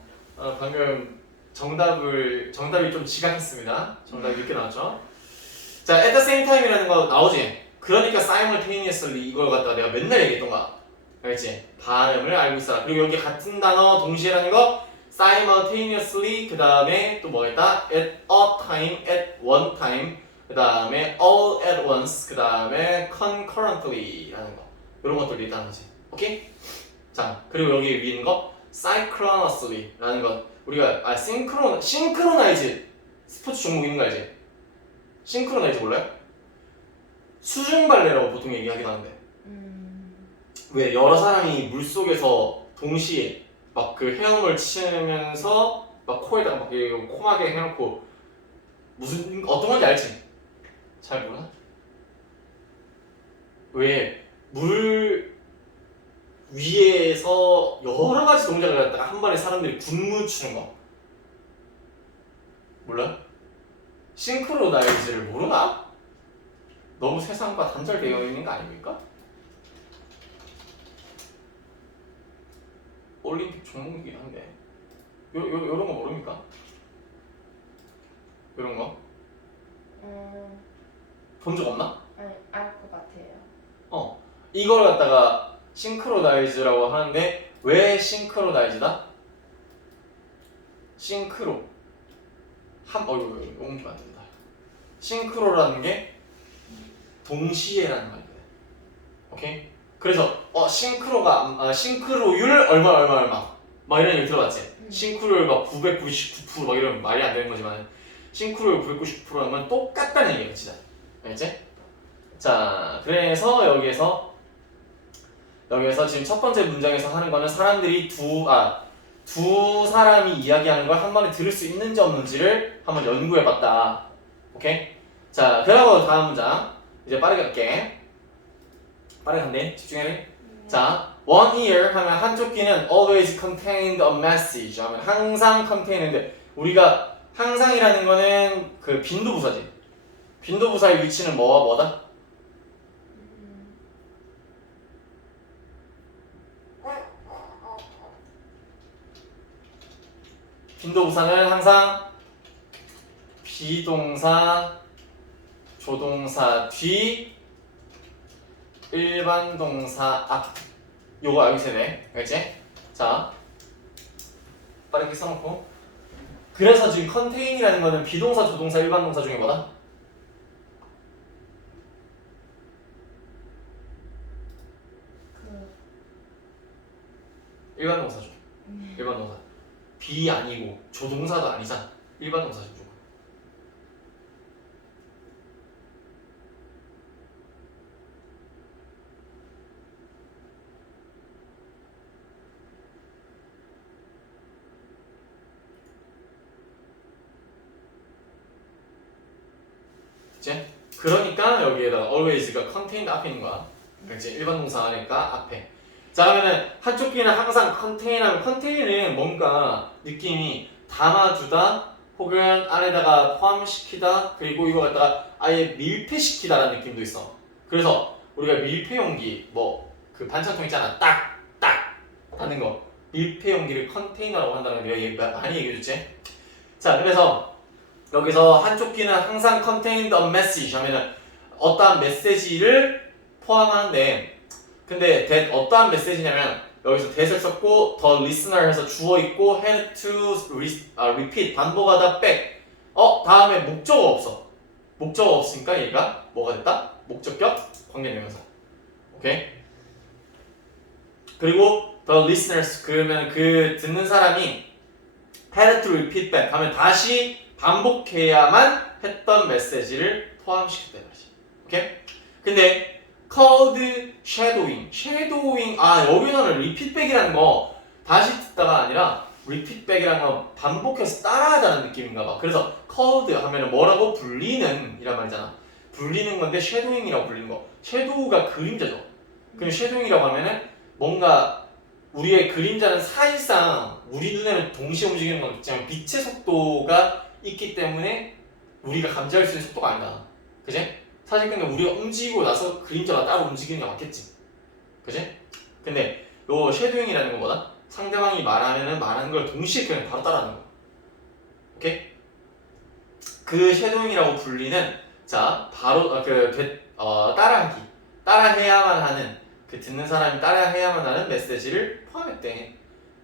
방금 정답이 좀 지각했습니다. 정답이 늦게 나왔죠? 자, at the same time이라는 거 나오지? 그러니까 simultaneously 이걸 갖다가 내가 맨날 얘기했던 거야. 알지? 발음을 알고 있어라. 그리고 여기 같은 단어 동시에라는 거 simultaneously 그 다음에 또 뭐겠다? at a time, at one time 그 다음에 all at once 그 다음에 concurrently라는 거 이런 것들이 있다는 거지. 오케이? 자, 그리고 여기 위에 있는 거 synchronously라는 것 우리가 synchronize 스포츠 종목 있는 거 알지? synchronize 몰라요? 수중 발레라고 보통 얘기하긴 하는데 왜 여러 사람이 물속에서 동시에 막 그 헤엄을 치면서 막 코에다가 막 코막에 해놓고 무슨 어떤 건지 알지? 잘 몰라? 왜 물 위에서 여러 가지 동작을 갖다가 한 번에 사람들이 군무 추는 거 몰라? 싱크로나이즈를 모르나? 너무 세상과 단절되어 있는 거 아닙니까? 올림픽 종목이긴 한데 요런 거 모릅니까? 요런 거? 본 적 없나? 아니 알 것 같아요. 이걸 갖다가 싱크로나이즈라고 하는데 왜 싱크로나이즈다? 싱크로 이거 옮기면 안 된다. 싱크로라는 게 동시에라는 말이거든. 오케이? 그래서 싱크로율 얼마 막 이런 얘기 들어봤지? 싱크로율 막 999%막 이러면 말이 안 되는 거지만 싱크로율 999%라면 똑같다는 얘기야 진짜. 알지? 자, 그래서 여기에서 지금 첫 번째 문장에서 하는 거는 사람들이 두 사람이 이야기하는 걸 한 번에 들을 수 있는지 없는지를 한번 연구해봤다. 오케이? 자, 그리고 다음 문장 이제 빠르게 갈게. 빠르게 간대. 집중해. 자, one ear 하면 한쪽 귀는 always contained a message 하면 항상 contain인데 우리가 항상이라는 거는 그 빈도부사지. 빈도부사의 위치는 뭐와 뭐다? 빈도부사는 항상 비동사, 조동사 뒤, 일반 동사 앞. 요거 알고 있어야 돼. 알겠지? 자, 빠르게 써놓고. 그래서 지금 contain이라는 거는 비동사, 조동사, 일반 동사 중에 뭐다? 일반 동사죠. 일반 동사. 비 아니고 조동사도 아니잖아. 일반 동사죠. 무조건. 그치? 그러니까 여기에다가 always가 contained 앞에 있는 거야. 그치? 일반 동사 하니까 앞에. 자, 그러면은 한쪽 귀는 항상 contain하면 contain은 뭔가 느낌이 담아두다 혹은 안에다가 포함시키다 그리고 이거 갖다가 아예 밀폐시키다라는 느낌도 있어. 그래서 우리가 밀폐 용기 그 반찬통 있잖아. 딱 하는 거 밀폐 용기를 컨테이너라고 한다는 거 내가 많이 얘기해줬지. 자, 그래서 여기서 한쪽 귀는 항상 contained a message 하면은 어떠한 메시지를 포함하는데 근데 that 어떠한 메시지냐면 여기서 that을 썼고 the listener 해서 주어 있고 had to repeat 반복하다 back 다음에 목적어 없어. 목적어 없으니까 얘가 뭐가 됐다? 목적격 관계대명사. 오케이? 그리고 the listeners 그러면 그 듣는 사람이 had to repeat back 하면 다시 반복해야만 했던 메시지를 포함시켰다 말이지. 오케이? 근데 called shadowing 여기서는 repeat back이라는 거 다시 듣다가 아니라 repeat back이라는 건 반복해서 따라하자는 느낌인가 봐. 그래서 called 하면은 뭐라고 불리는 이란 말이잖아. 불리는 건데 shadowing이라고 불리는 거. shadow가 그림자죠. 그럼 shadowing이라고 하면은 뭔가 우리의 그림자는 사실상 우리 눈에는 동시에 움직이는 건 있지만 빛의 속도가 있기 때문에 우리가 감지할 수 있는 속도가 아니다. 그지? 사실 근데 우리가 움직이고 나서 그림자가 따로 움직이는 게 맞겠지. 그지? 근데 요 쉐도잉이라는 건 뭐다? 상대방이 말하면은 말하는 걸 동시에 그냥 바로 따라하는 거야. 오케이? 그 쉐도잉이라고 불리는 자 바로 따라하기 따라해야만 하는 그 듣는 사람이 따라해야만 하는 메시지를 포함했대.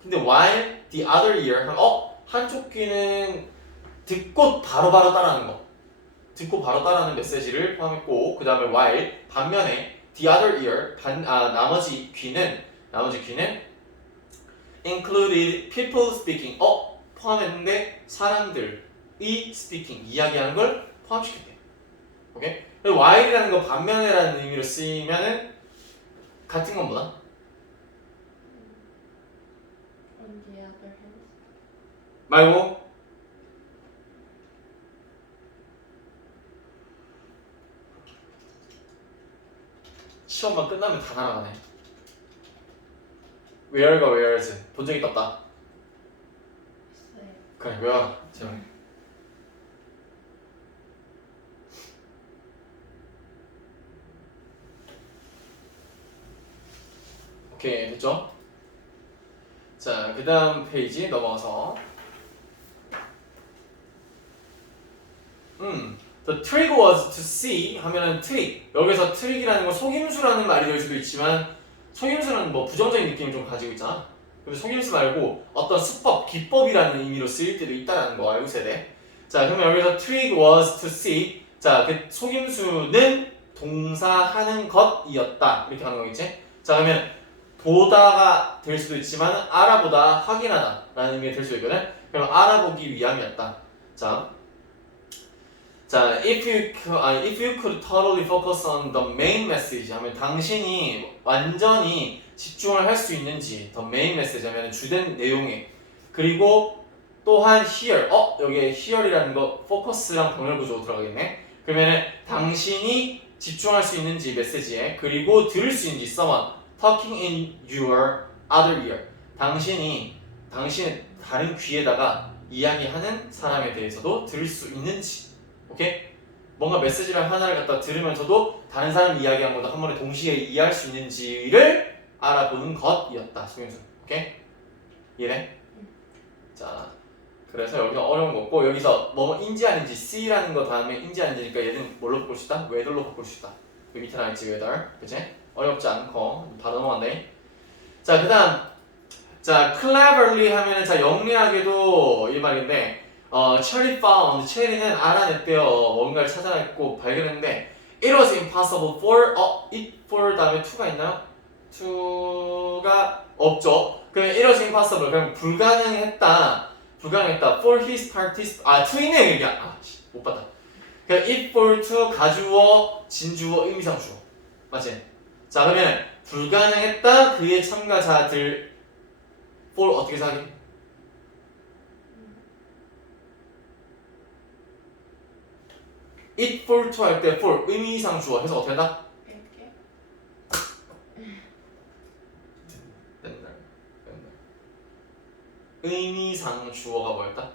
근데 while the other ear 하면 한쪽 귀는 듣고 바로바로 따라하는 거. 듣고 바로 따라하는 메시지를 포함했고 그 다음에 while 반면에 the other ear 나머지 귀는 included people speaking 포함했는데 사람들이 speaking 이야기하는 걸 포함시켰대. 오케이? while이라는 거 반면에라는 의미로 쓰이면은 같은 건 뭐다? On the other hand. 말고 시험만 끝나면 다 날아가네. where가 where's 본 적이 없다. 있어요. 그래 외워라 제발. 오케이 됐죠? 자 그 다음 페이지 넘어가서 The trick was to see 하면은 트릭 여기서 트릭이라는 건 속임수라는 말이 될 수도 있지만 속임수는 뭐 부정적인 느낌을 좀 가지고 있잖아. 그래서 속임수 말고 어떤 수법, 기법이라는 의미로 쓰일 때도 있다는 거 알고 있어야 돼. 자 그러면 여기서 trick was to see 자 그 속임수는 동사하는 것이었다 이렇게 하는 거겠지. 자 그러면 보다가 될 수도 있지만 알아보다 확인하다 라는 의미가 될 수도 있거든. 그럼 알아보기 위함이었다. 자, if you could totally focus on the main message 하면 당신이 완전히 집중을 할 수 있는지 the main message 하면 주된 내용에 그리고 또한 here 여기에 here이라는 거 focus랑 병렬 구조로 들어가겠네. 그러면은 당신이 집중할 수 있는지 메시지에 그리고 들을 수 있는지 someone talking in your other ear 당신의 다른 귀에다가 이야기하는 사람에 대해서도 들을 수 있는지 오케이? 뭔가 메시지를 하나를 갖다 들으면서도 다른 사람 이야기한 것도 한 번에 동시에 이해할 수 있는지를 알아보는 것이었다. 속임수. 오케이? 이해돼? 자, 그래서 여기가 어려운 거고 여기서 뭐인지 아닌지 C라는 거 다음에 인지 아닌지니까 얘는 뭘로 바꿀 수 있다? whether로 바꿀 수 있다. 그 밑에 나와 있지 whether. 그치? 어렵지 않고 바로 넘어간대. 자, 그 다음 자, cleverly 하면은 자 영리하게도 이 말인데 Cherry found, 체리는 알아냈대요. 뭔가를 찾아냈고 발견했는데 It was impossible for 다음에 to가 있나요? to가 없죠. 그러면 it was impossible, 그럼 불가능했다 for his to 있네 여기야. 못 봤다. 그러니까 it for to 가주어, 진주어, 의미상주어 맞지? 자 그러면 불가능했다 그의 참가자들 for 어떻게 사기? it for to 할 때 for 의미상 주어 해서 어떻게 한다? 이렇게. 의미상 주어가 뭐였다?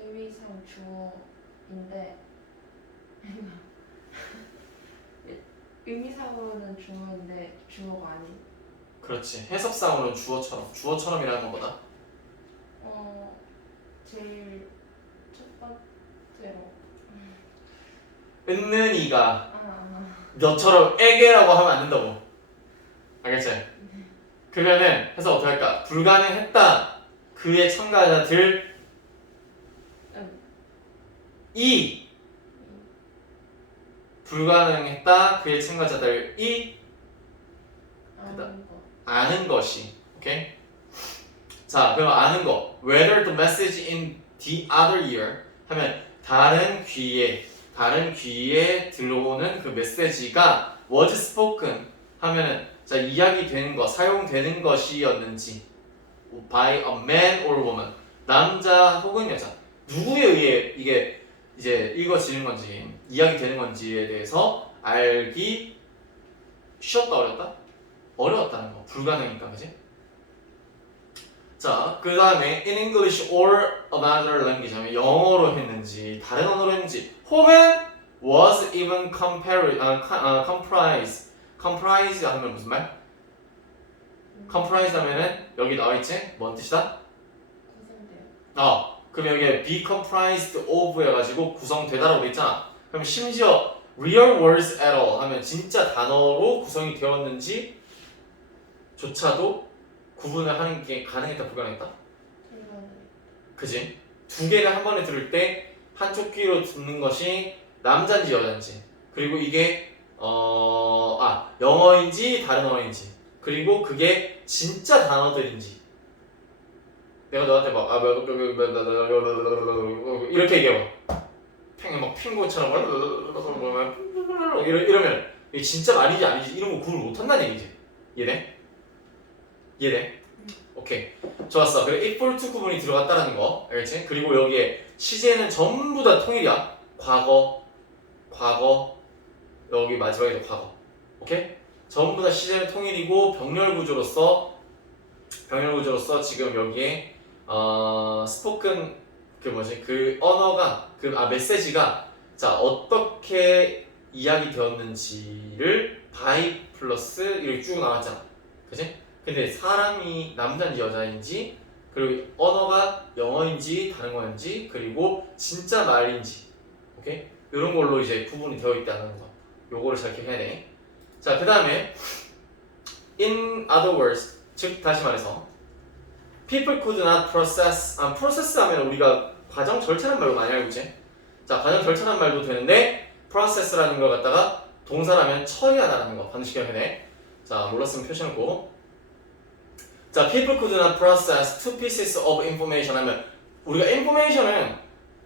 의미상 주어인데 의미상으로는 주어인데 주어가 아닌. 그렇지. 해석상으로는 주어처럼이라는 건 뭐다? 제일 첫 번째로. 은는이가 너처럼 에게라고 하면 안 된다고. 알겠지? 그러면은 해서 어떻게 할까? 불가능했다. 그의 참가자들 이 불가능했다. 그의 참가자들이 아는 것이. 오케이? 자, 그럼 아는 거. Whether the message in the other ear 하면 다른 귀에 들어오는 그 메시지가 was spoken 하면은 자 이야기되는 거, 사용되는 것이었는지 by a man or woman. 남자 혹은 여자. 누구에 의해 이게 이제 읽어지는 건지 이야기 되는 건지에 대해서 알기 쉬웠다 어렵다? 어려웠다는 거. 불가능이니까 그지? 자, 그 다음에 in English or another language 하면 영어로 했는지 다른 언어로 했는지 혹은 was even comprise 하면 무슨 말? comprise 하면은 여기 나와있지? 뭔 뜻이다? 구성돼요. 그럼 여기에 be comprised of 해가지고 구성되다라고 돼있잖아. 그럼 심지어 real words at all 하면 진짜 단어로 구성이 되었는지 조차도 구분을 하는 게 가능했다 불가능했다? 불가능. 그지? 두 개를 한 번에 들을 때 한쪽 귀로 듣는 것이 남자인지 여자인지 그리고 이게 영어인지 다른 언어인지 그리고 그게 진짜 단어들인지 내가 너한테 막 이렇게 얘기해봐 막 핑고처럼 이러면 이게 진짜 말인지 아닌지 이런 거 구분 못한다는 얘기지. 이해돼? 이해돼? 오케이 좋았어. 그래 equal to 구분이 들어갔다라는 거 알겠지? 그리고 여기에 시제는 전부 다 통일이야. 과거 여기 마지막에도 과거 오케이? 전부 다 시제는 통일이고 병렬 구조로서 지금 여기에 스포큰 그 언어가 메시지가 자 어떻게 이야기 되었는지를 by 플러스 이렇게 쭉 나왔잖아. 그치? 근데 사람이 남자인지 여자인지 그리고 언어가 영어인지 다른 거인지 그리고 진짜 말인지 오케이? 이런 걸로 이제 구분이 되어 있다는 거 요거를 잘 기억해야 돼. 자 그 다음에 in other words 즉 다시 말해서 people could not process process 하면 우리가 과정 절차란 말로 많이 알고 있지? 자 과정 절차란 말도 되는데 process라는 걸 갖다가 동사라면 처리하다라는 거 반드시 기억해야 돼. 자 몰랐으면 표시해놓고 자 people could not process two pieces of information 하면 우리가 information은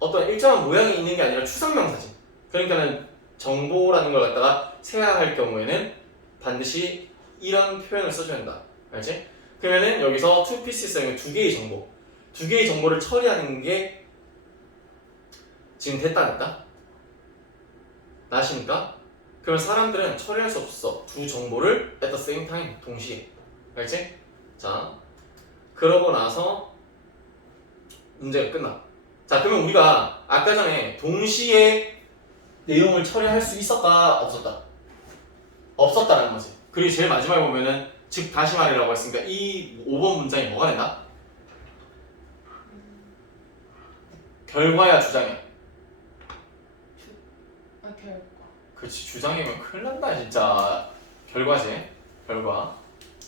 어떤 일정한 모양이 있는 게 아니라 추상명사지. 그러니까는 정보라는 걸 갖다가 생각할 경우에는 반드시 이런 표현을 써줘야 된다. 알지? 그러면은 여기서 two pieces는 두 개의 정보를 처리하는 게 지금 됐다 안 됐다? 나시니까? 그러면 사람들은 처리할 수 없어. 두 정보를 at the same time 동시에. 알지? 자, 그러고 나서 문제가 끝나. 자, 그러면 우리가 아까 전에 동시에 내용을 처리할 수 있었다, 없었다? 없었다라는 거지. 그리고 제일 마지막에 보면은 즉 다시 말이라고 했으니까 이 5번 문장이 뭐가 된다? 결과야 주장이야? 결과. 그렇지 주장이면 큰일 난다 진짜. 결과지. 결과.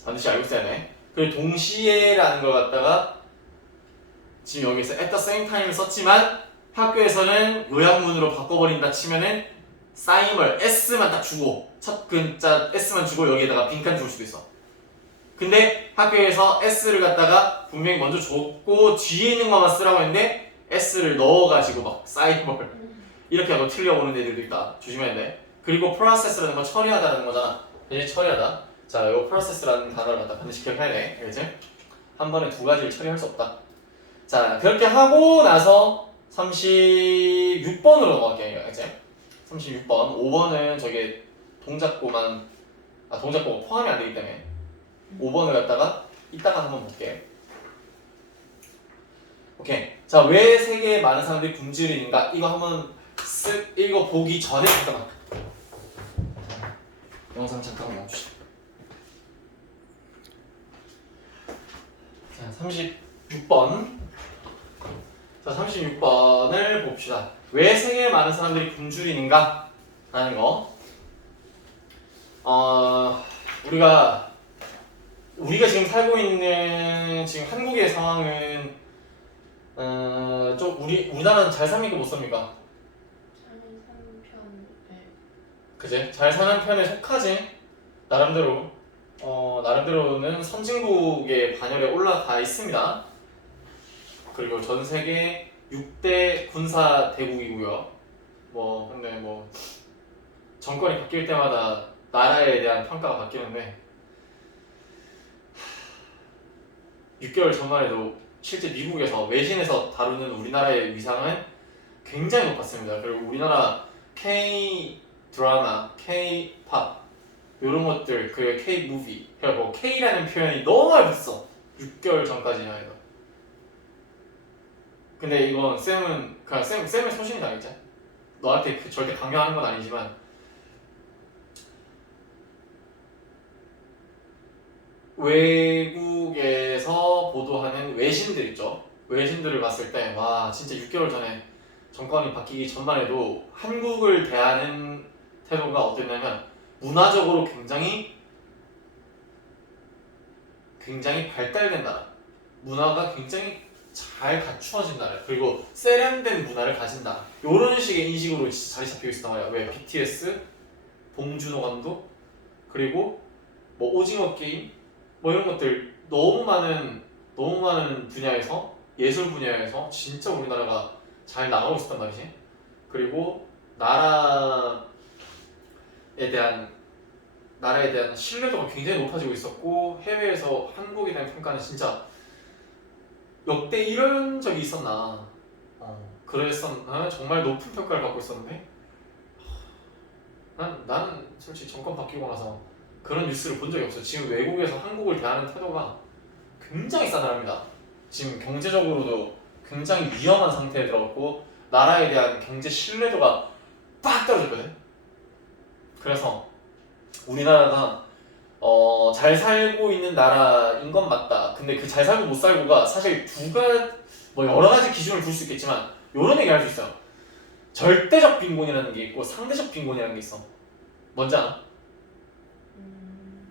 반드시 알고 있어야 돼. 그리고 동시에라는 걸 갖다가 지금 여기서 at the same time을 썼지만 학교에서는 요약문으로 바꿔버린다 치면은 싸임을 s만 딱 주고 첫 글자 s만 주고 여기에다가 빈칸 줄 수도 있어. 근데 학교에서 s를 갖다가 분명히 먼저 줬고 뒤에 있는 것만 쓰라고 했는데 s를 넣어가지고 막 싸임을 이렇게 하고 틀려보는 애들도 있다. 조심해야 돼. 그리고 process라는 건 처리하다라는 거잖아. 이제 처리하다. 자, 요 process라는 단어를 갖다 반드시 기억해야 돼. 알겠지? 한 번에 두 가지를 처리할 수 없다. 자, 그렇게 하고 나서 36번으로 넘어갈게요. 알겠지? 36번. 5번은 저게 동작고가 포함이 안 되기 때문에 5번을 갖다가 이따가 한번 볼게. 오케이. 자, 왜 세계에 많은 사람들이 굶주리는가? 이거 한번 쓱 읽어보기 전에 잠깐만. 영상 잠깐만 멈추자. 자, 36번. 자, 36번을 봅시다. 왜 세계에 많은 사람들이 굶주리는가? 라는 거. 우리가 지금 살고 있는 지금 한국의 상황은 좀 우리나라는 잘 삽니까 못 삽니까? 잘 사는 편에. 그지? 잘 사는 편에 속하지. 나름대로는 선진국의 반열에 올라가 있습니다. 그리고 전 세계 6대 군사 대국이고요. 근데 정권이 바뀔 때마다 나라에 대한 평가가 바뀌는데 6개월 전만 해도 실제 미국에서 외신에서 다루는 우리나라의 위상은 굉장히 높았습니다. 그리고 우리나라 K 드라마, K 팝 이런 것들, 그 K 무비, 그러니까 뭐 K라는 표현이 너무 많이 붙어. 6개월 전까지만 해도. 근데 이건 쌤은 그냥 쌤의 소신이 다겠지. 너한테 절대 강요하는 건 아니지만 외국에서 보도하는 외신들 있죠. 외신들을 봤을 때 와 진짜 6개월 전에 정권이 바뀌기 전만 해도 한국을 대하는 태도가 어땠냐면 문화적으로 굉장히 발달된 나라, 문화가 굉장히 잘 갖추어진 나라, 그리고 세련된 문화를 가진 나라, 이런 식의 인식으로 자리 잡히고 있었단 말이야. 왜? BTS, 봉준호 감독, 그리고 뭐 오징어 게임, 뭐 이런 것들 너무 많은 분야에서, 예술 분야에서 진짜 우리나라가 잘 나가고 있었단 말이지. 그리고 나라에 대한 신뢰도가 굉장히 높아지고 있었고, 해외에서 한국에 대한 평가는 진짜 역대 이런 적이 있었나, 그랬었나, 정말 높은 평가를 받고 있었는데 나는 솔직히 정권 바뀌고 나서 그런 뉴스를 본 적이 없어요. 지금 외국에서 한국을 대하는 태도가 굉장히 싸늘합니다. 지금 경제적으로도 굉장히 위험한 상태에 들어갔고 나라에 대한 경제 신뢰도가 빡 떨어졌거든. 그래서 우리나라가 잘 살고 있는 나라인 건 맞다. 근데 그 잘 살고 못 살고가 사실 뭐 여러 가지 기준을 둘 수 있겠지만 이런 얘기 할 수 있어요. 절대적 빈곤이라는 게 있고 상대적 빈곤이라는 게 있어. 뭔지 알아?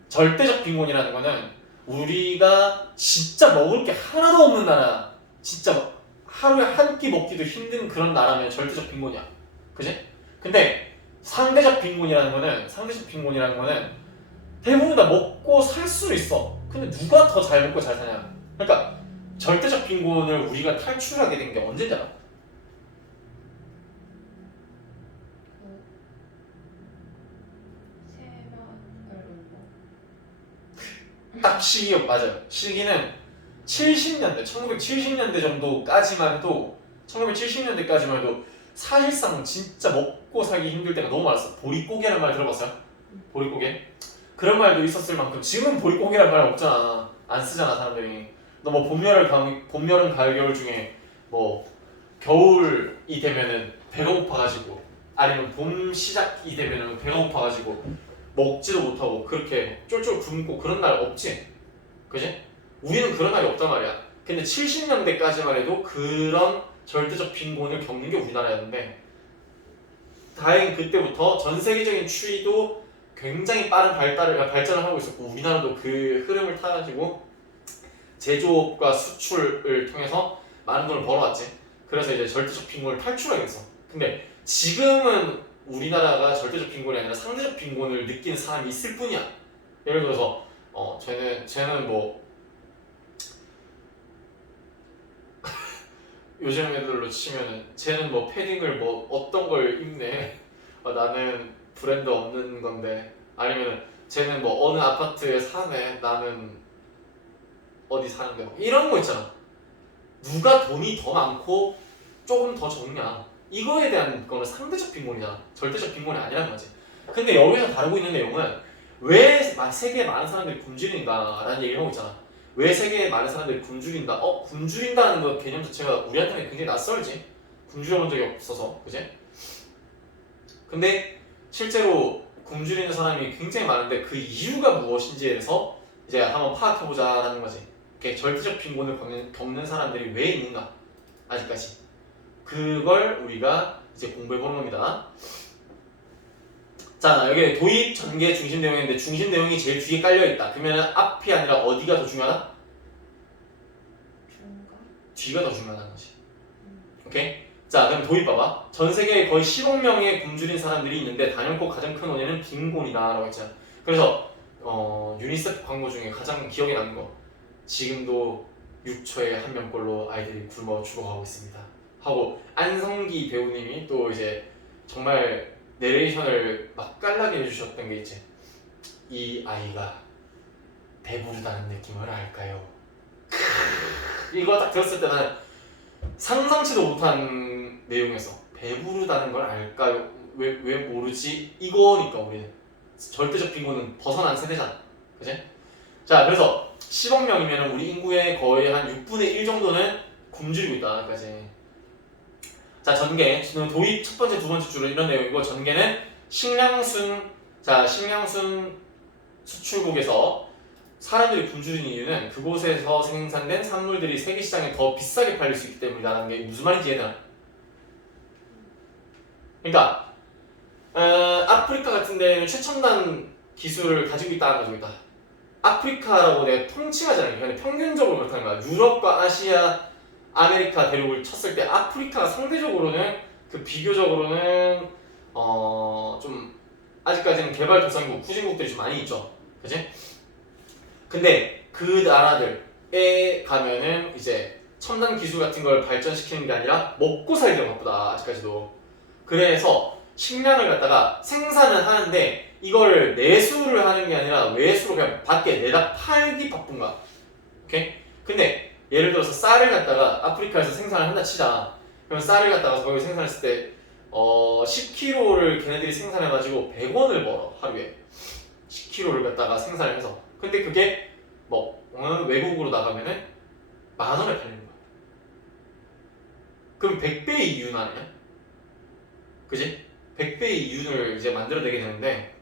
절대적 빈곤이라는 거는 우리가 진짜 먹을 게 하나도 없는 나라, 진짜 하루에 한 끼 먹기도 힘든 그런 나라면 절대적 빈곤이야. 그지? 근데 상대적 빈곤이라는 거는 대부분 다 먹고 살 수는 있어. 근데 누가 더 잘 먹고 잘 사냐? 그러니까 절대적 빈곤을 우리가 탈출하게 된 게 언제인지 알아? 딱 맞아요. 시기는 70년대, 1970년대 정도까지만 해도, 1970년대까지만 해도 사실상 진짜 먹고 살기 힘들 때가 너무 많았어. 보릿고개라는 말 들어봤어요? 보릿고개? 그런 말도 있었을 만큼 지금은 보릿고개라는 말 없잖아. 안 쓰잖아 사람들이. 너 뭐 봄, 여름, 가을, 겨울 중에 뭐 겨울이 되면은 배가 고파가지고, 아니면 봄 시작이 되면은 배가 고파가지고 먹지도 못하고 그렇게 쫄쫄 굶고 그런 날 없지? 그지? 우리는 그런 날이 없단 말이야. 근데 70년대까지만 해도 그런 절대적 빈곤을 겪는 게 우리나라였는데, 다행히 그때부터 전 세계적인 추이도 굉장히 빠른 발전을 하고 있었고 우리나라도 그 흐름을 타가지고 제조업과 수출을 통해서 많은 돈을 벌어왔지. 그래서 이제 절대적 빈곤을 탈출하게 됐어. 근데 지금은 우리나라가 절대적 빈곤이 아니라 상대적 빈곤을 느끼는 사람이 있을 뿐이야. 예를 들어서 쟤는 뭐 요즘 애들로 치면은 쟤는 뭐 패딩을 뭐 어떤 걸 입네. 나는 브랜드 없는 건데. 아니면 쟤는 뭐 어느 아파트에 사네. 나는 어디 사는데. 뭐 이런 거 있잖아. 누가 돈이 더 많고 조금 더 적냐. 이거에 대한 거는 상대적 빈곤이잖아. 절대적 빈곤이 아니란 거지. 근데 여기서 다루고 있는 내용은 왜 세계에 많은 사람들이 굶주린다라는 얘기를 하고 있잖아. 왜 세계에 많은 사람들이 굶주린다? 굶주린다는 거 개념 자체가 우리한테는 굉장히 낯설지. 굶주려 본 적이 없어서, 그지? 근데 실제로 굶주리는 사람이 굉장히 많은데 그 이유가 무엇인지에 대해서 이제 한번 파악해보자라는 거지. 이렇게 절대적 빈곤을 겪는 사람들이 왜 있는가? 아직까지. 그걸 우리가 이제 공부해보는 겁니다. 자, 여기 도입, 전개, 중심 내용인데 중심 내용이 제일 뒤에 깔려있다. 그러면 앞이 아니라 어디가 더 중요하다? 뒤가 더 중요하다는 거지. 오케이? 자, 그럼 도입 봐봐. 전 세계에 거의 10억 명의 굶주린 사람들이 있는데 단연코 가장 큰 원인은 빈곤이다 라고 했잖아. 그래서 유니세프 광고 중에 가장 기억에 남는 거, 지금도 6초에 한 명꼴로 아이들이 굶어 죽어가고 있습니다 하고, 안성기 배우님이 또 이제 정말 내레이션을 맛깔나게 해주셨던 게 있지. 이 아이가 배부르다는 느낌을 알까요? 이거 딱 들었을 때는 상상치도 못한 내용에서 배부르다는 걸 알까요? 왜 모르지? 이거니까 우리는 절대적 빈곤은 벗어난 세대잖아. 그지? 자, 그래서 10억 명이면 우리 인구의 거의 한 6분의 1 정도는 굶주리고 있다. 까지. 자, 전개. 도입 첫 번째, 두 번째 줄은 이런 내용이고, 전개는 식량순 수출국에서 사람들이 굶주리는 이유는 그곳에서 생산된 산물들이 세계 시장에 더 비싸게 팔릴 수 있기 때문이다라는 게 무슨 말인지 얘들아. 그러니까 아프리카 같은 데는 최첨단 기술을 가지고 있다, 안 가지고 있다. 아프리카라고 내가 통칭하지 않아요. 그냥 평균적으로 그렇다는 거야. 유럽과 아시아, 아메리카 대륙을 쳤을 때 아프리카가 상대적으로는 비교적으로는 좀 아직까지는 개발도상국, 후진국들이 좀 많이 있죠. 그지? 근데 그 나라들에 가면은 이제 첨단 기술 같은 걸 발전시키는 게 아니라 먹고 살기가 바쁘다. 아직까지도. 그래서 식량을 갖다가 생산은 하는데 이걸 내수를 하는 게 아니라 외수로 그냥 밖에 내다 팔기 바쁜 거야. 오케이? 근데 예를 들어서 쌀을 갖다가 아프리카에서 생산을 한다 치자. 그럼 쌀을 갖다가 거기 생산했을 때 10kg를 걔네들이 생산해가지고 100원을 벌어. 하루에 10kg를 갖다가 생산을 해서. 근데 그게 외국으로 나가면은 10,000원에 팔리는 거야. 그럼 100배의 이윤 아니야? 그지? 100배의 이윤을 이제 만들어내게 되는데,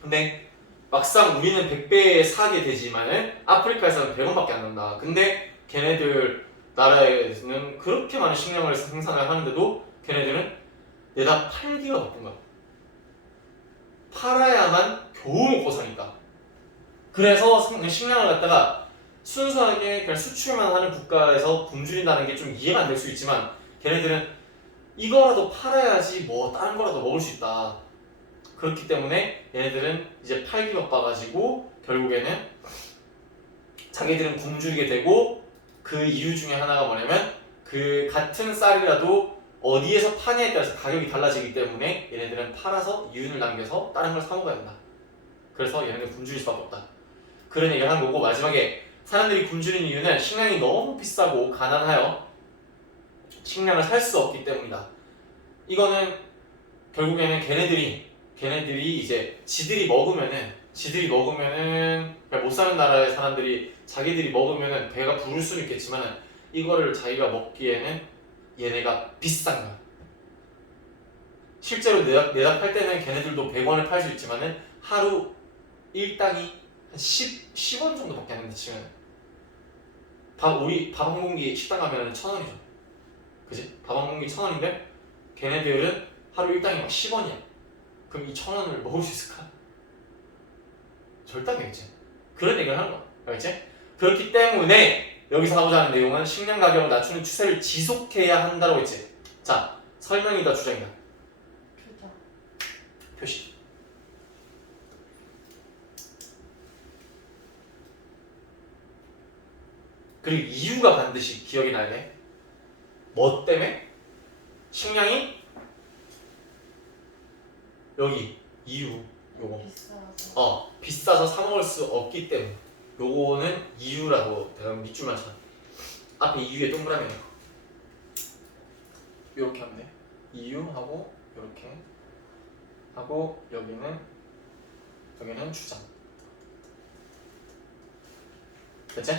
근데 막상 우리는 100배 사게 되지만은 아프리카에서는 100원밖에 안 난다. 근데 걔네들 나라에서는 그렇게 많은 식량을 생산을 하는데도 걔네들은 내다 팔기가 바쁜 거야. 팔아야만 겨우 먹고 사니까. 그래서 식량을 갖다가 순수하게 그냥 수출만 하는 국가에서 굶주린다는 게 좀 이해가 안 될 수 있지만 걔네들은 이거라도 팔아야지 다른 거라도 먹을 수 있다. 그렇기 때문에 얘네들은 이제 팔기 바빠가지고 결국에는 자기들은 굶주리게 되고, 그 이유 중에 하나가 뭐냐면 그 같은 쌀이라도 어디에서 파냐에 따라서 가격이 달라지기 때문에 얘네들은 팔아서 이윤을 남겨서 다른 걸 사 먹어야 된다. 그래서 얘네들은 굶주릴 수밖에 없다. 그런 얘기를 한 거고, 마지막에 사람들이 굶주리는 이유는 식량이 너무 비싸고 가난하여 식량을 살 수 없기 때문이다. 이거는 결국에는 걔네들이 이제 지들이 먹으면은 그러니까 못 사는 나라의 사람들이 자기들이 먹으면은 배가 부를 수는 있겠지만 이거를 자기가 먹기에는 얘네가 비싼 거야. 실제로 내다 팔 때는 걔네들도 100원을 팔 수 있지만은 하루 일당이 한 10원 정도밖에 안 된다 치면 우리 밥 한 공기 식당 가면은 1,000원이죠. 그지? 밥 한 공기 1,000원인데 걔네들은 하루 일당이 막 10원이야. 그럼 이 1,000원을 먹을 수 있을까? 절대 안 되겠지. 그런 얘기를 하는 거야. 알겠지? 그렇기 때문에 여기서 하고자 하는 내용은 식량 가격을 낮추는 추세를 지속해야 한다고 했지. 자, 설명이다 주장이다. 주장. 표시. 그리고 이유가 반드시 기억이 나야 돼. 뭐 때문에? 식량이 여기 이유 요거 비싸서 사 먹을 수 없기 때문에 요거는 이유라고 내가 밑줄만 쳐. 앞에 이유에 동그라미 넣어. 요렇게 하면 돼. 이유하고 요렇게 하고 여기는 주장. 됐지?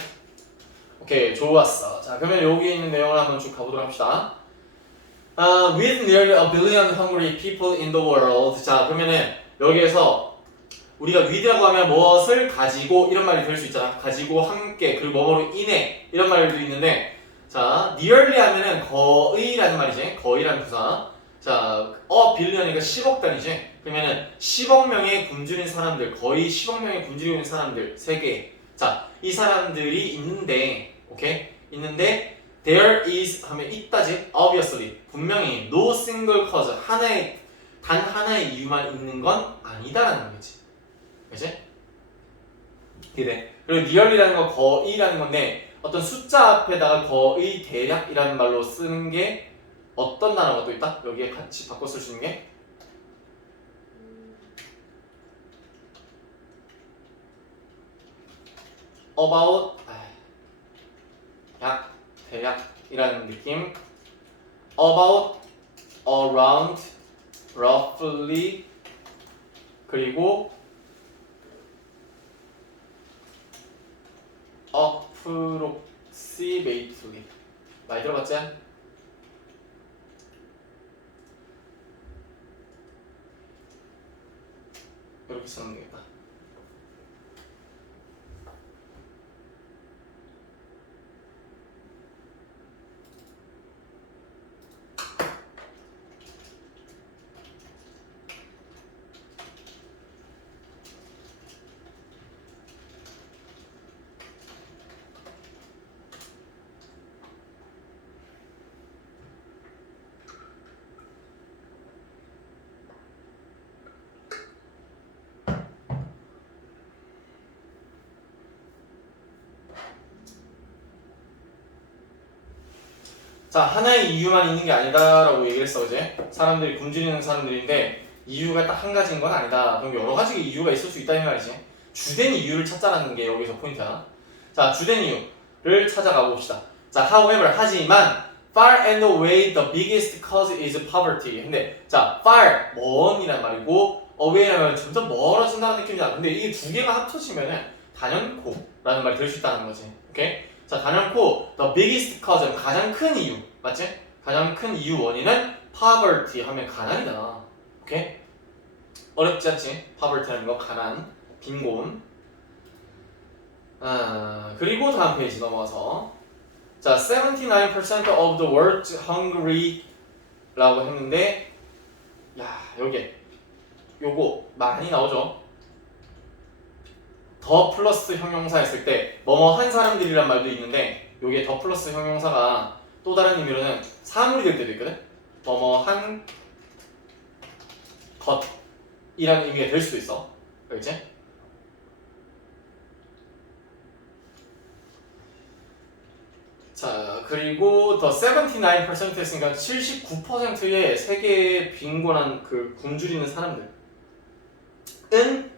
오케이, 좋았어. 자, 그러면 여기 있는 내용을 한번 쭉 가보도록 합시다. With nearly a billion hungry people in the world. 자, 그러면은 여기에서 우리가 with라고 하면 무엇을 가지고 이런 말이 될 수 있잖아. 가지고 함께 그리고 뭐뭐로 인해 이런 말도 있는데, 자, nearly 하면은 거의라는 말이지. 거의라는 부사. 자, billion이니까 10억 단위지. 그러면은 10억 명의 굶주린 사람들, 거의 10억 명의 굶주리는 사람들 세계. 자, 이 사람들이 있는데, 오케이? 있는데 there is 하면 있다지. obviously 분명히 no single cause 단 하나의 이유만 있는 건 아니다라는 거지. 그치? 그래. 그리고 nearly라는 건 거의라는 건데 어떤 숫자 앞에다가 거의 대략이라는 말로 쓰는 게 어떤 단어가 또 있다? 여기에 같이 바꿔 쓸 수 있는 게 about 대략이라는 느낌. About, around, roughly, 그리고 approximately. 많이 들어봤지? 이렇게 쓰면 되겠다. 자, 하나의 이유만 있는 게 아니다라고 얘기를 했어, 그제? 사람들이 굶주리는 사람들인데 이유가 딱 한 가지인 건 아니다. 그럼 여러 가지 이유가 있을 수 있다 이 말이지. 주된 이유를 찾자라는 게 여기서 포인트야. 자, 주된 이유를 찾아가 봅시다. 자, however, 하지만 far and away the biggest cause is poverty. 근데 자, far, 먼이란 말이고 away라면 점점 멀어진다는 느낌이야. 근데 이게 두 개가 합쳐지면은 단연코라는 말이 될 수 있다는 거지. 오케이? 자, 단연코 the biggest cause 가장 큰 이유 맞지? 가장 큰 이유 원인은 poverty 하면 가난이다. 오케이? 어렵지 않지? poverty라는 거 가난, 빈곤. 그리고 다음 페이지 넘어가서 자, 79% of the world's hungry 라고 했는데 야, 여기에 요거 많이 나오죠? 더 플러스 형용사 했을 때 뭐뭐 한 사람들이란 말도 있는데 요게 더 플러스 형용사가 또 다른 의미로는 사물이 될 때도 있거든? 뭐뭐 한 것이라는 의미가 될 수도 있어. 그렇지? 자, 그리고 더 79% 했으니까 79%의 세계에 빈곤한 그 굶주리는 사람들은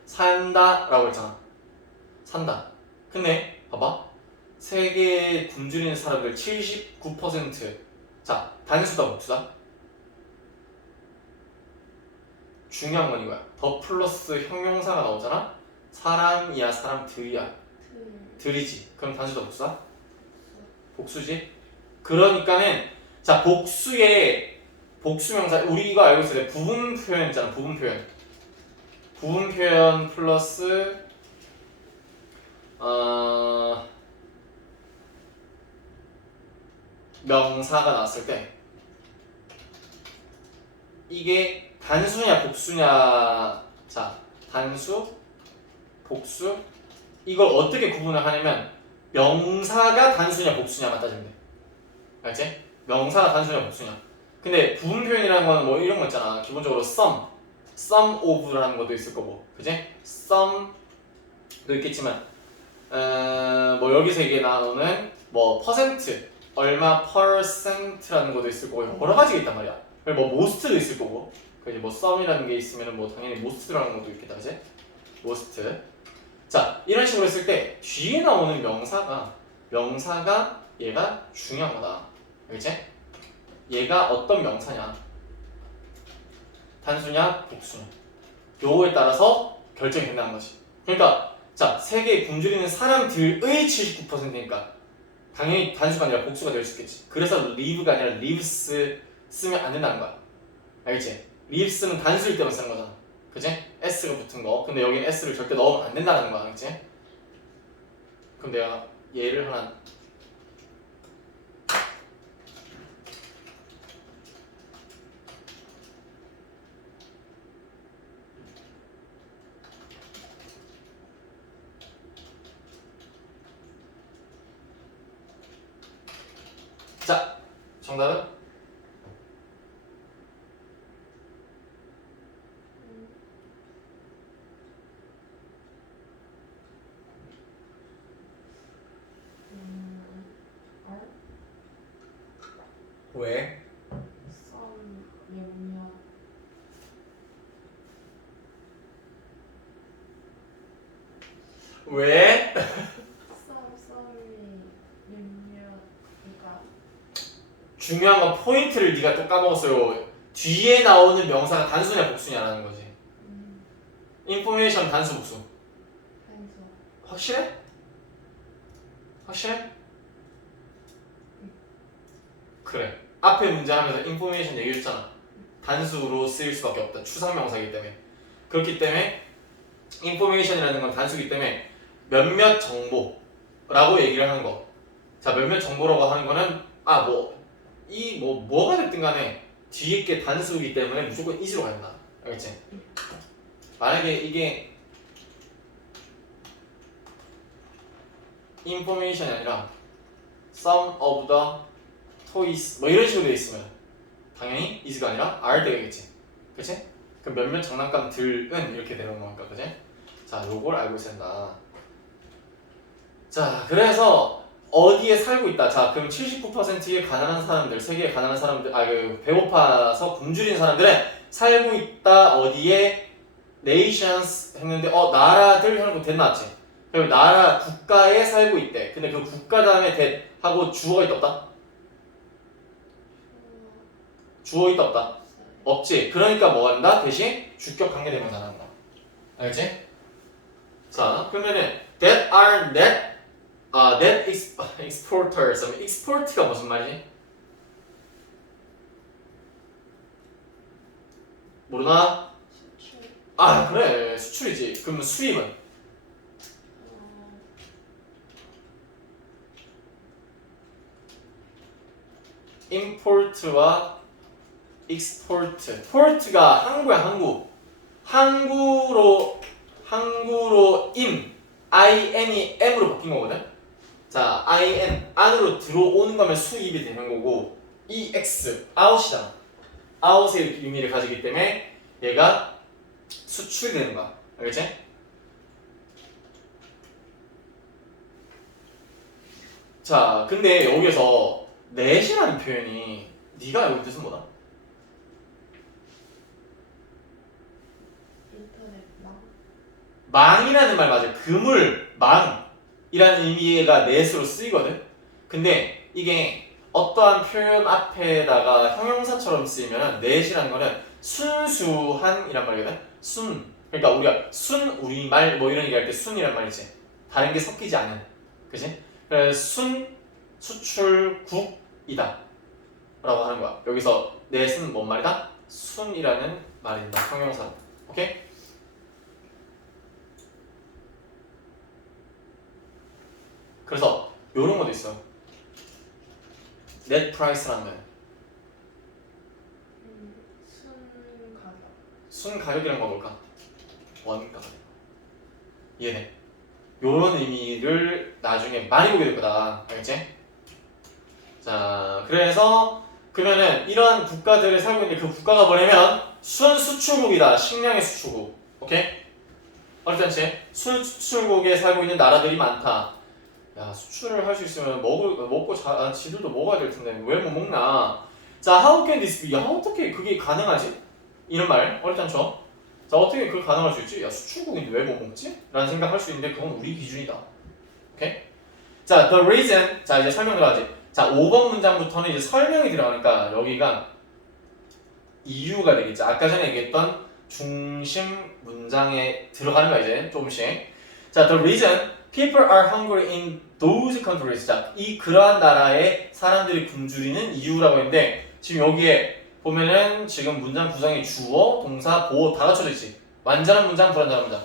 산다라고 했잖아. 산다. 근데 봐봐. 세계에 굶주리는 사람들 79%. 자, 단수다 복수다? 중요한 건 이거야. 더 플러스 형용사가 나오잖아. 사람이야, 사람들이야. 들이지. 그럼 단수다 복수다? 복수지. 그러니까는 자, 복수의 복수명사 우리가 알고 있을 때 부분 표현 있잖아. 부분 표현. 부분 표현 플러스 명사가 나왔을 때 이게 단수냐 복수냐. 자, 단수 복수 이걸 어떻게 구분을 하냐면 명사가 단수냐 복수냐만 따지면 돼. 알지? 명사가 단수냐 복수냐. 근데 부분 표현이라는 건 뭐 이런 거 있잖아. 기본적으로 sum of라는 것도 있을 거고, 그지? sum도 있겠지만, 뭐 여기서 이게 나오는 뭐 퍼센트, 얼마 퍼센트라는 것도 있을 거고 여러 가지가 있단 말이야. 그리고 뭐 most도 있을 거고, 그지? 뭐 sum이라는 게 있으면 뭐 당연히 most라는 것도 있겠다, 그지? most. 자, 이런 식으로 했을 때 뒤에 나오는 명사가 얘가 중요한 거다. 알겠지? 얘가 어떤 명사냐? 단수냐, 복수냐? 요거에 따라서 결정이 된다는 거지. 그러니까 자, 세계에 굶주리는 사람들의 79%니까 당연히 단수가 아니라 복수가 될 수 있겠지. 그래서 live가 아니라 lives 쓰면 안 된다는 거야. 알겠지? lives는 단수일 때만 쓰는 거잖아. 그치? S가 붙은 거. 근데 여기는 S를 절대 넣으면 안 된다는 거야. 그치? 그럼 내가 얘를 하나 자, 정답은? 왜? 썸 몇몇 왜? 썸이 몇몇 그러니까 중요한 건 포인트를 네가 또 까먹었어요. 뒤에 나오는 명사가 단수냐 복수냐라는 거지. 인포메이션 단수 복수. 단수. 확실해? 확실해? 그래. 앞에 문제 하면서 인포메이션 얘기했잖아. 단수로 쓰일 수밖에 없다. 추상명사이기 때문에. 그렇기 때문에 인포메이션이라는 건 단수이기 때문에 몇몇 정보라고 얘기를 하는 거. 자, 몇몇 정보라고 하는 거는 뭐가 됐든 간에 뒤에 게 단수이기 때문에 무조건 is로 간다. 알겠지? 만약에 이게 인포메이션이 아니라 some of the toys 뭐 이런 식으로 돼 있으면 당연히 is가 아니라 are 되겠지. 그치? 그럼 몇몇 장난감들은 이렇게 되는 거니까, 그치? 자, 요걸 알고 있어야 된다. 자, 그래서 어디에 살고 있다. 자, 그럼 79%의 가난한 사람들, 세계의 가난한 사람들, 배고파서 굶주린 사람들은 살고 있다. 어디에? nations 했는데, 나라들 하는 거 that 나왔지? 그럼 나라, 국가에 살고 있대. 근데 그 국가 다음에 that 하고 주어가 있다 없다? 주어 있다 없다? 없지. 그러니까 뭐 한다? 대신 주격 관계대명사 한다. 알겠지? 자, 그러면은 that are net exporters. export가 무슨 말이지? 모르나? 수출. 그래. 수출이지. 그러면 수입은? import와 export. port가 항구야, 항구. 항구로 in이 m으로 바뀐 거거든. 자, in 안으로 들어오는 거면 수입이 되는 거고, ex out이잖아. out의 의미를 가지기 때문에 얘가 수출이 되는 거야. 알겠지? 자, 근데 여기서 net이라는 표현이 네가 알고 있는 뜻은 뭐다? 인터넷 망. 망이라는 말 맞아요. 그물, 망이라는 의미가 net으로 쓰이거든. 근데 이게 어떠한 표현 앞에다가 형용사처럼 쓰이면 net이라는 거는 순수한 이란 말이거든. 그러니까 우리가 우리말 뭐 이런 얘기할 때 순이란 말이지. 다른 게 섞이지 않은. 그치? 그래서 수출국이다 라고 하는 거야. 여기서 net은 뭔 말이다? 순이라는 말이다. 형용사. 오케이? 그래서 요런 것도 있어. net price라는 거야. 순가격. 순가격이란 건 뭘까? 원가. 이해돼? 요런 의미를 나중에 많이 보게 될 거다. 알겠지? 자, 그래서 그러면은 이러한 국가들에 살고 있는데 그 국가가 뭐냐면 순수출국이다. 식량의 수출국. 오케이? 어렵지? 순수출국에 살고 있는 나라들이 많다. 야, 수출을 할 수 있으면 지들도 먹어야 될 텐데 왜 못 먹나? 자, how can this be? 야, 어떻게 그게 가능하지? 이런 말 어렵지 않죠? 자, 어떻게 그걸 가능할 수 있지? 야, 수출국인데 왜 못 먹지? 라는 생각할 수 있는데 그건 우리 기준이다. 오케이? 자, the reason. 자, 이제 설명 들어가지. 자, 5번 문장부터는 이제 설명이 들어가니까 여기가 이유가 되겠죠. 아까 전에 얘기했던 중심 문장에 들어가는 거야 이제 조금씩. 자, the reason people are hungry in those countries. 자, 그러한 나라의 사람들이 굶주리는 이유라고 했는데 지금 여기에 보면은 지금 문장 구성이 주어, 동사, 보어 다 갖춰져 있지. 완전한 문장, 불완전한 문장.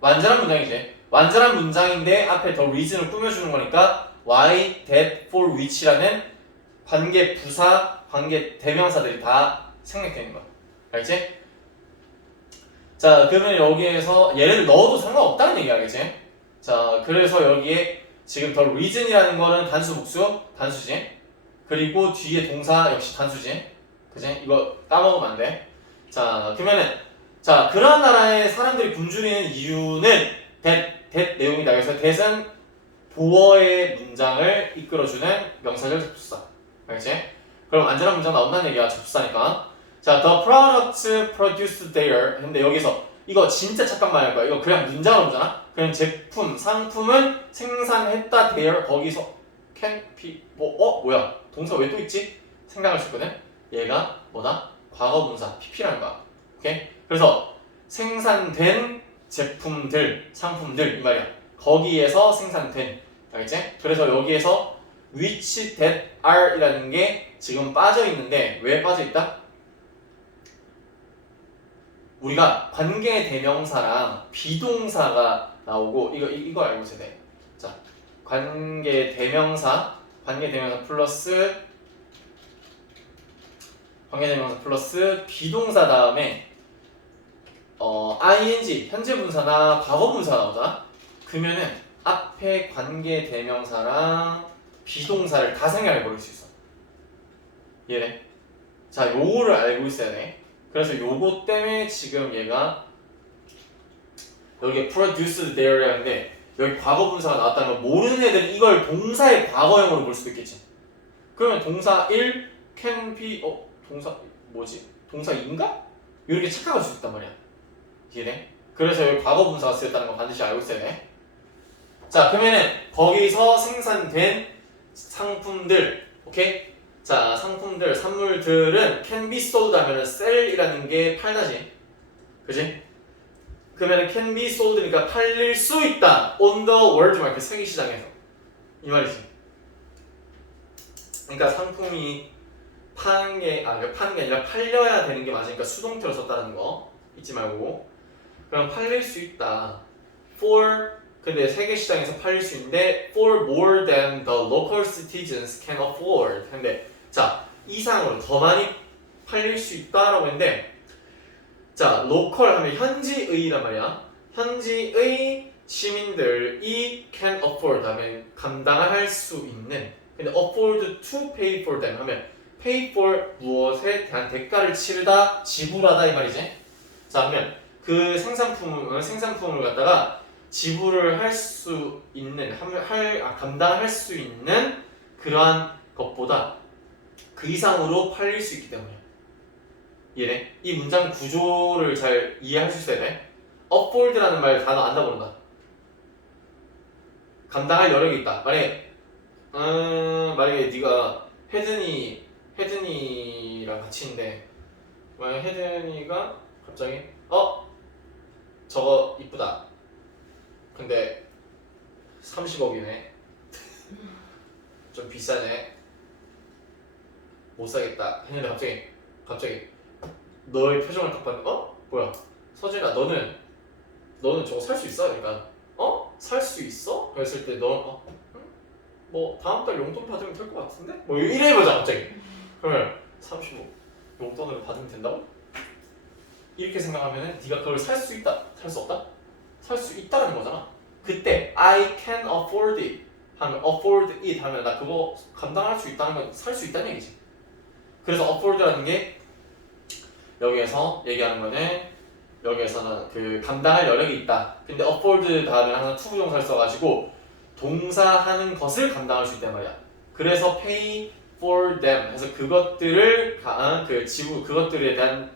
완전한 문장이지. 완전한 문장인데 앞에 the reason을 꾸며주는 거니까 why, that, for which라는 관계 부사, 관계 대명사들이 다 생략되는 거야. 알겠지? 자, 그러면 여기에서 얘를 넣어도 상관없다는 얘기야, 알겠지? 자, 그래서 여기에 지금 the reason이라는 거는 단수, 복수, 단수지. 그리고 뒤에 동사 역시 단수지. 그지? 이거 까먹으면 안 돼. 자, 그러면은 자, 그러한 나라의 사람들이 굶주리는 이유는 that 내용이다. 그래서 that은 보어의 문장을 이끌어주는 명사절 접수사. 알겠지? 그럼 안전한 문장 나온다는 얘기야. 접수사니까. 자, the products produced there. 근데 여기서 이거 진짜 착각 많이 할 거야. 이거 그냥 문장으로 보잖아. 그냥 제품, 상품은 생산했다 there. 거기서 can be 뭐야? 동사 왜 또 있지? 생각할 수 있거든. 얘가 뭐다? 과거분사 PP라는 거야. 오케이? 그래서 생산된 제품들, 상품들 이 말이야. 거기에서 생산된, 알겠지? 그래서 여기에서 which that are 이라는 게 지금 빠져 있는데 왜 빠져 있다? 우리가 관계 대명사랑 비동사가 나오고 이거 알고 있어야 돼. 자, 관계 대명사 플러스 비동사 다음에 ing 현재 분사나 과거 분사 나오잖아. 그러면은 앞에 관계 대명사랑 비동사를 다 생각해 버릴 수 있어. 이해돼? 자, 요거를 알고 있어야 돼. 그래서 요거 때문에 지금 얘가 여기 produced there라는데 여기 과거 분사가 나왔다는 건 모르는 애들은 이걸 동사의 과거형으로 볼 수도 있겠지. 그러면 동사 1 can be 동사 뭐지? 동사 2인가? 이렇게 착각할 수 있단 말이야. 이해돼? 그래서 여기 과거 분사가 쓰였다는 거 반드시 알고 있어야 돼. 자, 그러면은 거기서 생산된 상품들, 오케이? 자, 상품들, 산물들은 can be sold 하면은 sell이라는 게 팔다지. 그지? 그러면은 can be sold니까 팔릴 수 있다. on the world market, 세계 시장에서. 이 말이지. 그러니까 상품이 파는 게 아니라 팔려야 되는 게 맞으니까 수동태로 썼다는 거 잊지 말고. 그럼 팔릴 수 있다. 근데 세계 시장에서 팔릴 수 있는데 for more than the local citizens can afford. 근데 자, 이상으로 더 많이 팔릴 수 있다라고 했는데 자, local 하면 현지의란 말이야. 현지의 시민들이 can afford 하면 감당할 수 있는. 근데 afford to pay for them 하면 pay for 무엇에 대한 대가를 치르다, 지불하다 이 말이지. 자, 그러면 그 생산품을 갖다가 지불을 할 수 있는, 감당할 수 있는 그러한 것보다 그 이상으로 팔릴 수 있기 때문에. 이해돼? 이 문장 구조를 잘 이해할 수 있어야 돼. afford라는 말 단어 안다 모른다. 감당할 여력이 있다. 만약에 네가 혜든이랑 같이 있는데 만약 혜든이가 갑자기 저거 이쁘다. 근데 30억이네. 좀 비싸네. 못 사겠다. 했는데 갑자기 너의 표정을 딱 봤는데 뭐야? 서진아 너는 저거 살 수 있어? 그러니까 살 수 있어? 그랬을 때 너 뭐 다음 달 용돈 받으면 될 것 같은데? 뭐 이래 보자 갑자기. 그러면 35 용돈을 받으면 된다고? 이렇게 생각하면은 네가 그걸 살 수 있다, 살 수 없다? 살 수 있다라는 거잖아. 그때 I can afford it 하면 afford it 하면 나 그거 감당할 수 있다는 건 살 수 있다는 얘기지. 그래서 afford라는 게 여기에서 얘기하는 거는 여기에서는 그 감당할 여력이 있다. 근데 afford 다음에 항상 to 부정사를 써가지고 동사하는 것을 감당할 수 있단 말이야. 그래서 pay for them 해서 그것들을 그것들에 대한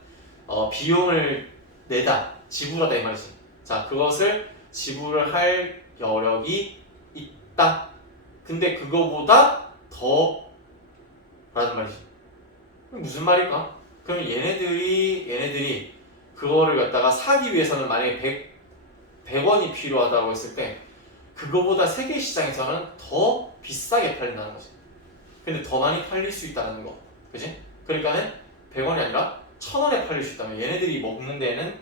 비용을 내다, 지불하다 이 말이지. 자, 그것을 지불을 할 여력이 있다. 근데 그거보다 더 라는 말이지. 무슨 말일까? 그럼 얘네들이 그거를 갖다가 사기 위해서는 만약에 100원이 필요하다고 했을 때 그거보다 세계 시장에서는 더 비싸게 팔린다는 거지. 근데 더 많이 팔릴 수 있다는 거. 그지? 그러니까는 100원이 아니라 1000원에 팔릴 수 있다면 얘네들이 먹는 데는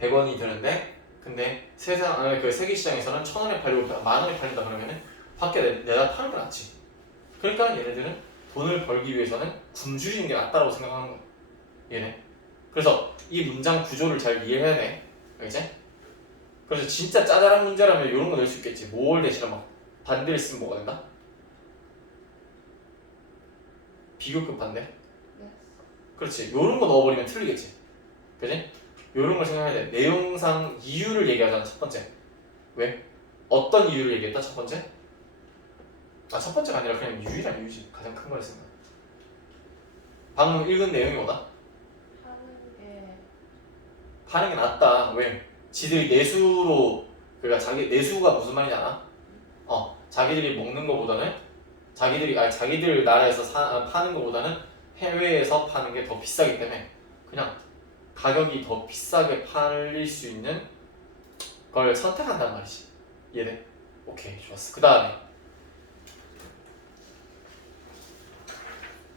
100원이 드는데 근데 세계 시장에서는 1000원에 팔리고 있다. 10,000원에 팔린다 그러면은 밖에 내다 파는 게 낫지. 그러니까 얘네들은 돈을 벌기 위해서는 굶주리는 게 낫다고 생각하는 거야. 얘네. 그래서 이 문장 구조를 잘 이해해야 돼. 알겠지? 그래서 진짜 짜잘한 문제라면 이런 거 낼 수 있겠지. 뭘 대신에 막 반대를 쓰면 뭐가 된다? 비교급 반대? 네. 그렇지. 이런 거 넣어버리면 틀리겠지. 그지? 이런 걸 생각해야 돼. 내용상 이유를 얘기하잖아. 첫 번째. 왜? 어떤 이유를 얘기했다? 첫 번째? 첫 번째가 아니라 그냥 유일한 이유지. 가장 큰 걸 생각. 방금 읽은 내용이 뭐다? 파는 게 낫다. 왜? 지들이 내수로 그러니까 자기 내수가 무슨 말이냐? 자기들이 먹는 거보다는 자기들 나라에서 파는 것보다는 해외에서 파는 게 더 비싸기 때문에 그냥 가격이 더 비싸게 팔릴 수 있는 걸 선택한단 말이지. 이해돼? 오케이, 좋았어. 그 다음에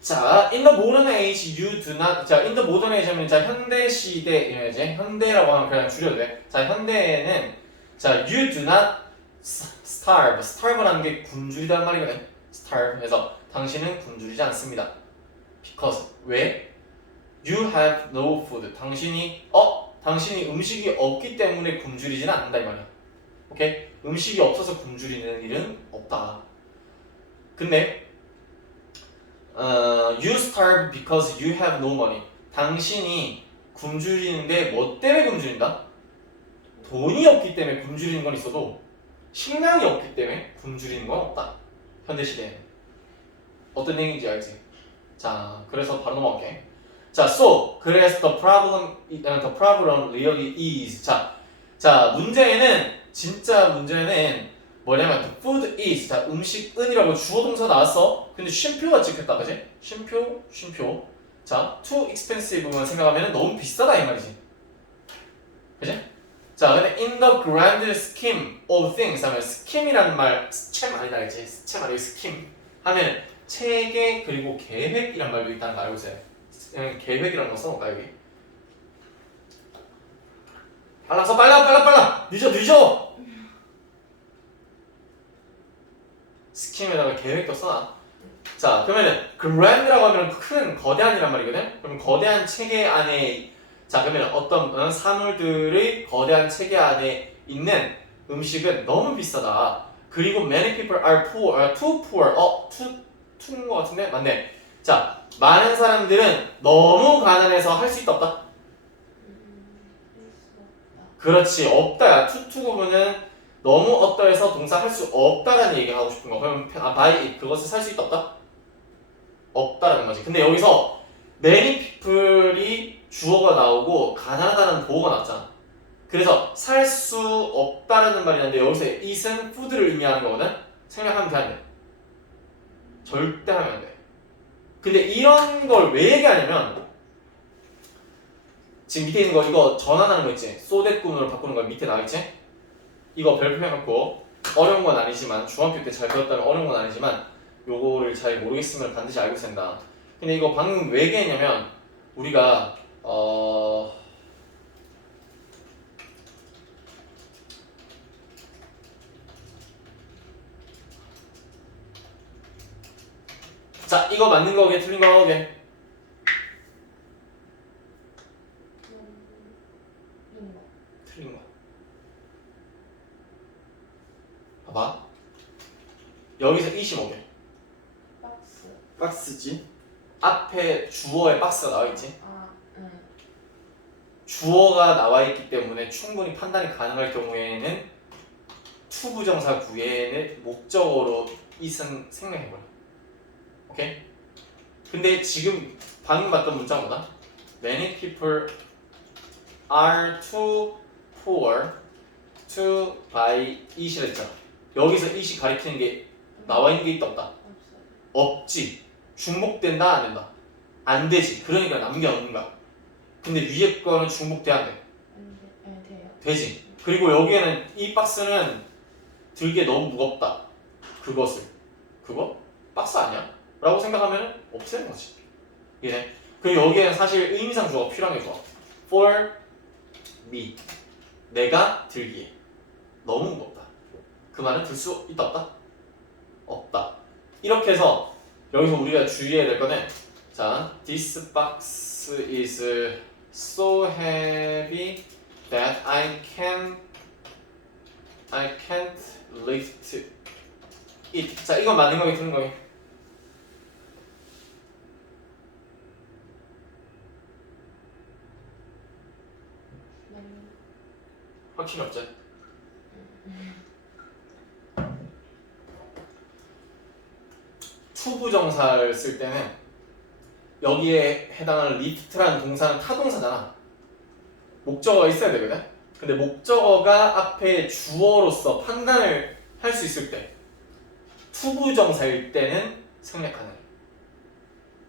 자, in the modern age you do not. 자, in the modern age 하면 자 현대 시대 이제 현대라고 하면 그냥 줄여도 돼. 자, 현대에는 자 you do not starve. starve라는 게 굶주리다는 말이거든. starve. 그래서 당신은 굶주리지 않습니다. because 왜? You have no food. 당신이 음식이 없기 때문에 굶주리지는 않는다 이 말이야. 오케이? 음식이 없어서 굶주리는 일은 없다. 근데 you starve because you have no money. 당신이 굶주리는데 뭐 때문에 굶주린다? 돈이 없기 때문에 굶주리는 건 있어도 식량이 없기 때문에 굶주리는 건 없다. 현대시대에는. 어떤 얘기인지 알지? 자, 그래서 바로 넘어갈게. 자, so 그래서 the problem really is. 자, 진짜 문제는 뭐냐면 the food is. 자, 음식은이라고 주어 동사 나왔어. 근데 쉼표가 찍혔다, 그지? 쉼표. 자, too expensive만 생각하면 너무 비싸다 이 말이지. 그지? 자, 근데 in the grand scheme of things 하면 scheme이라는 말, scheme 아니다, 알지? scheme 아니고 scheme 하면 체계 그리고 계획이란 말도 있다는 거 알고 있어요. 계획이라는 거 써볼까 여기? 빨라 늦어. 스킴에다가 계획도 써놔. 자, 그러면은 grand라고 하면 큰 거대한이란 말이거든. 그럼 거대한 체계 안에 자 그러면 어떤 사물들의 거대한 체계 안에 있는 음식은 너무 비싸다. 그리고 many people are too poor. to인 것 같은데 맞네. 자, 많은 사람들은 너무 가난해서 할 수 있다 없다? 그렇지, 없다야. 투 부분은 너무 어떠해서 동사 할 수 없다라는 얘기 하고 싶은 거. 그러면 by 그것을 살 수 있다 없다? 없다라는 거지. 근데 여기서 many people이 주어가 나오고 가난하다는 보어가 나왔잖아. 그래서 살 수 없다라는 말이 나는데 여기서 it은 food를 의미하는 거거든. 생략하면 돼, 안 돼? 절대 하면 안 돼. 근데 이런 걸 왜 얘기하냐면 지금 밑에 있는 거 이거 전환하는 거 있지? 소댓군으로 바꾸는 거 밑에 나와있지? 이거 별표 해놓고 어려운 건 아니지만 중학교 때 잘 배웠다면 어려운 건 아니지만 요거를 잘 모르겠으면 반드시 알고 있어야 된다. 근데 이거 방금 왜 얘기했냐면 우리가 자, 이거 맞는 거게 틀린 거게? 틀린 거. 봐봐. 여기서 25개. 박스지? 앞에 주어에 박스가 나와있지? 주어가 나와있기 때문에 충분히 판단이 가능할 경우에는 to 부정사 구에는 목적어로 it은 생략해버려. 오케이? 근데 지금 방금 봤던 문장보다 many people are too poor to buy it이라 했잖아. 여기서 it이 가리키는 게 나와 있는 게 있다 없다? 없지. 중복된다 안 된다? 안 되지. 그러니까 남겨놓는 거야. 근데 위에 거는 중복돼야 안 돼? 돼요. 되지. 그리고 여기에는 이 박스는 들기에 너무 무겁다. 그거? 박스 아니야? 라고 생각하면 없애는 거지. 이해? 그리고 여기에는 사실 의미상 주어가 필요한 게 좋아. For me. 내가 들기에. 너무 무겁다. 그 말은 들 수 있다 없다? 없다. 이렇게 해서 여기서 우리가 주의해야 될 거는 자, this box is so heavy that I can't lift it. 자, 이건 맞는 거게 틀린 거게? 확신이 없지? 투부정사를 쓸 때는 여기에 해당하는 lift라는 동사는 타동사잖아. 목적어가 있어야 되거든? 근데 목적어가 앞에 주어로서 판단을 할 수 있을 때 투부정사일 때는 생략하는.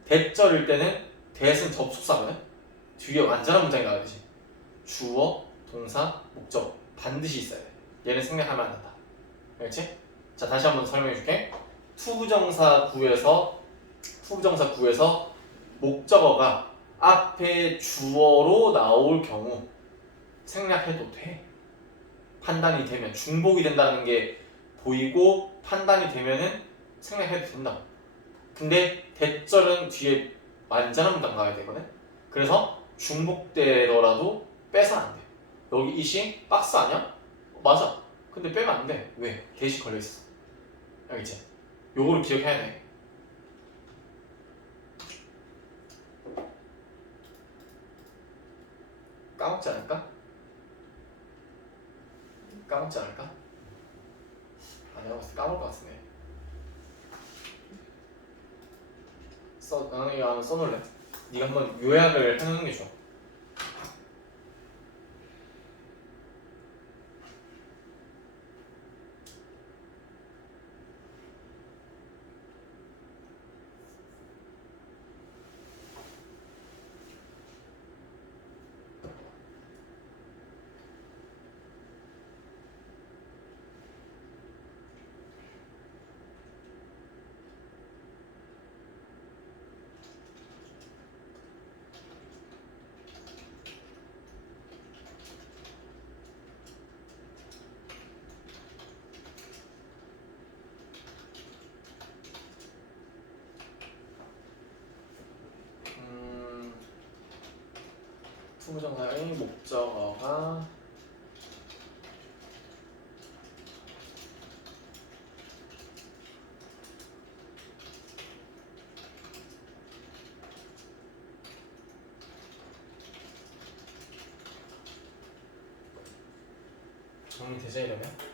대절일 때는 대신 접속사거든. 뒤에 완전한 문장이 나와야 되지. 주어, 동사, 목적 반드시 있어야 돼. 얘는 생략하면 안 된다. 알겠지? 자, 다시 한번 설명해 줄게. 투부정사 구에서 목적어가 앞에 주어로 나올 경우 생략해도 돼. 판단이 되면 중복이 된다는 게 보이고 판단이 되면은 생략해도 된다. 근데 대절은 뒤에 완전한 문장 나와야 되거든. 그래서 중복되더라도 빼서 안 돼. 여기 이시 박스 아니야? 맞아. 근데 빼면 안 돼. 왜? 대시 걸려 있어. 알겠지? 요거를 기억해야 돼. 까먹지 않을까? 까먹지 않을까? 아, 내가 봤을 때 까먹을 것 같은데. 이거 한번 써놓을래? 네가 한번 요약을 해놓는 게 좋아. 투부정사의 목적어가 정리되자 이러면?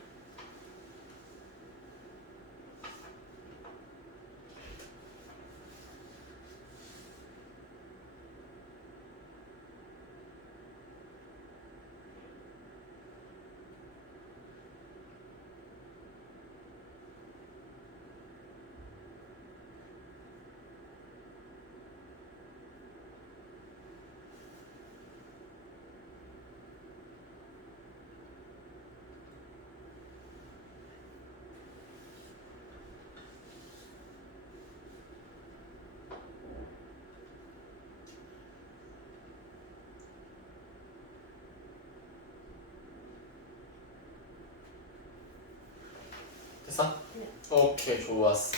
됐어? 네. 오케이, 좋았어.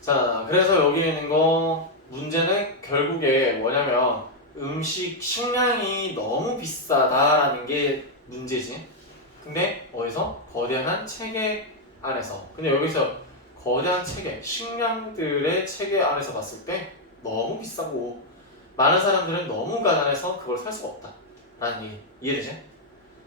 자, 그래서 여기 있는 거 문제는 결국에 뭐냐면 식량이 너무 비싸다라는 게 문제지. 근데 어디서? 거대한 체계 안에서. 근데 여기서 거대한 체계, 식량들의 체계 안에서 봤을 때 너무 비싸고 많은 사람들은 너무 가난해서 그걸 살 수가 없다 라는 얘기 이해되지?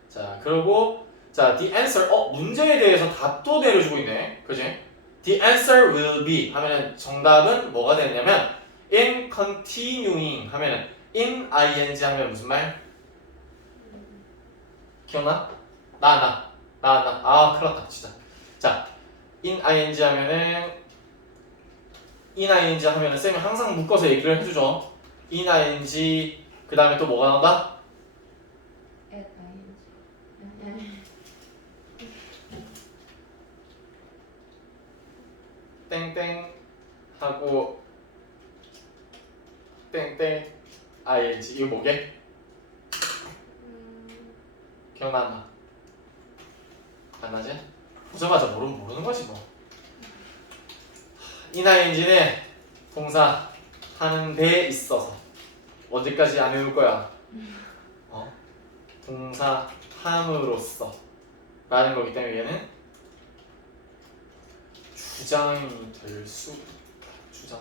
자, 그리고 자, the answer, 문제에 대해서 답도 내려주고 있네. 그지? The answer will be 하면은 정답은 뭐가 되냐면 in continuing 하면은 in ing 하면 무슨 말? 기억나? 아, 큰일 났다, 진짜. 자, in ing 하면은 쌤이 항상 묶어서 얘기를 해주죠. in ing 그 다음에 또 뭐가 나온다? at ing. 땡땡 하고 땡땡 ing 이거 뭐게? 기억나나? 안 나지? 보자마자 모르는 거지 뭐. ing는 동사 하는 데 있어서 언제까지 안 외울 거야? 동사 함으로써 라는 거기 때문에 얘는 주장이 될 수 있다. 주장.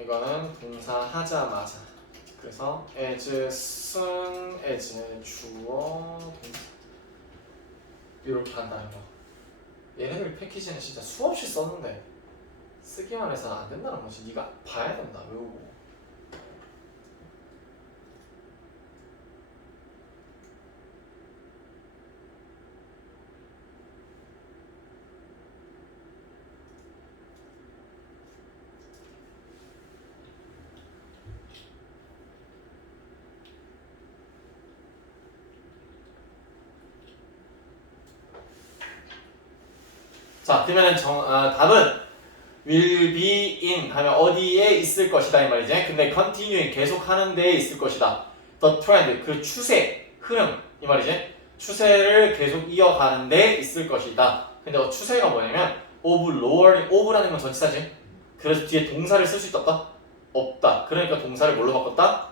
이거는 동사 하자마자. 그래서 as soon as 주어 동사 이렇게 한다는 거. 얘네들 패키지는 진짜 수없이 썼는데 쓰기만 해서 안 된다는 거지. 네가 봐야 된다. 외우고. 자 그러면은 답은 will be in 하면 어디에 있을 것이다 이 말이지. 근데 continue 계속 하는 데에 있을 것이다. the trend 그 추세 흐름 이 말이지. 추세를 계속 이어가는 데 있을 것이다. 근데 추세가 뭐냐면 of lowering of라는 건 전치사지. 그래서 뒤에 동사를 쓸 수 있다 없다? 없다. 그러니까 동사를 뭘로 바꿨다?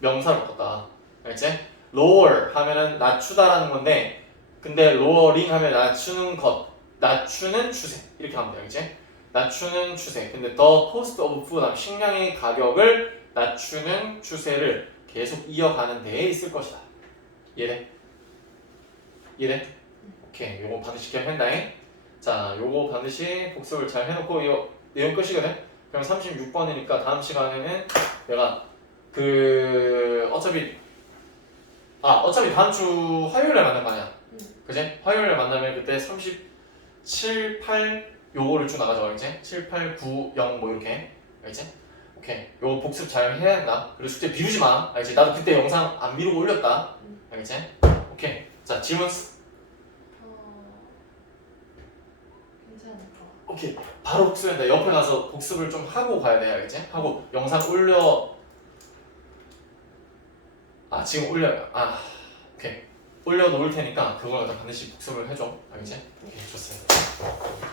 명사로 바꿨다. 알겠지? lower 하면은 낮추다라는 건데 근데 lowering 하면 낮추는 것 낮추는 추세 이렇게 하면 돼. 알겠지? 낮추는 추세. 근데 the cost of food 식량의 가격을 낮추는 추세를 계속 이어가는 데에 있을 것이다. 이해돼? 이해돼? 오케이. 요거 반드시 기억한다잉. 자, 요거 반드시 복습을 잘 해놓고 이 내용 끝이거든. 그럼 36번이니까 다음 시간에는 내가 어차피 다음 주 화요일에 만날 거 아니야. 그지? 화요일에 만나면 그때 37, 8 요거를 쭉 나가자. 알겠지? 7, 8, 9, 0 뭐 이렇게. 알겠지? 오케이. 요거 복습 잘 해야 한다. 그리고 숙제 미루지 마. 알겠지? 나도 그때 영상 안 미루고 올렸다. 알겠지? 오케이. 자, 질문. 괜찮을 것 같아. 오케이. 바로 복습한다. 옆에 가서 복습을 좀 하고 가야 돼. 알겠지? 하고 영상 올려. 지금 올려요. 오케이. 올려놓을 테니까 그걸 갖다 반드시 복습을 해줘. 알겠지? 오케이. 좋습니다.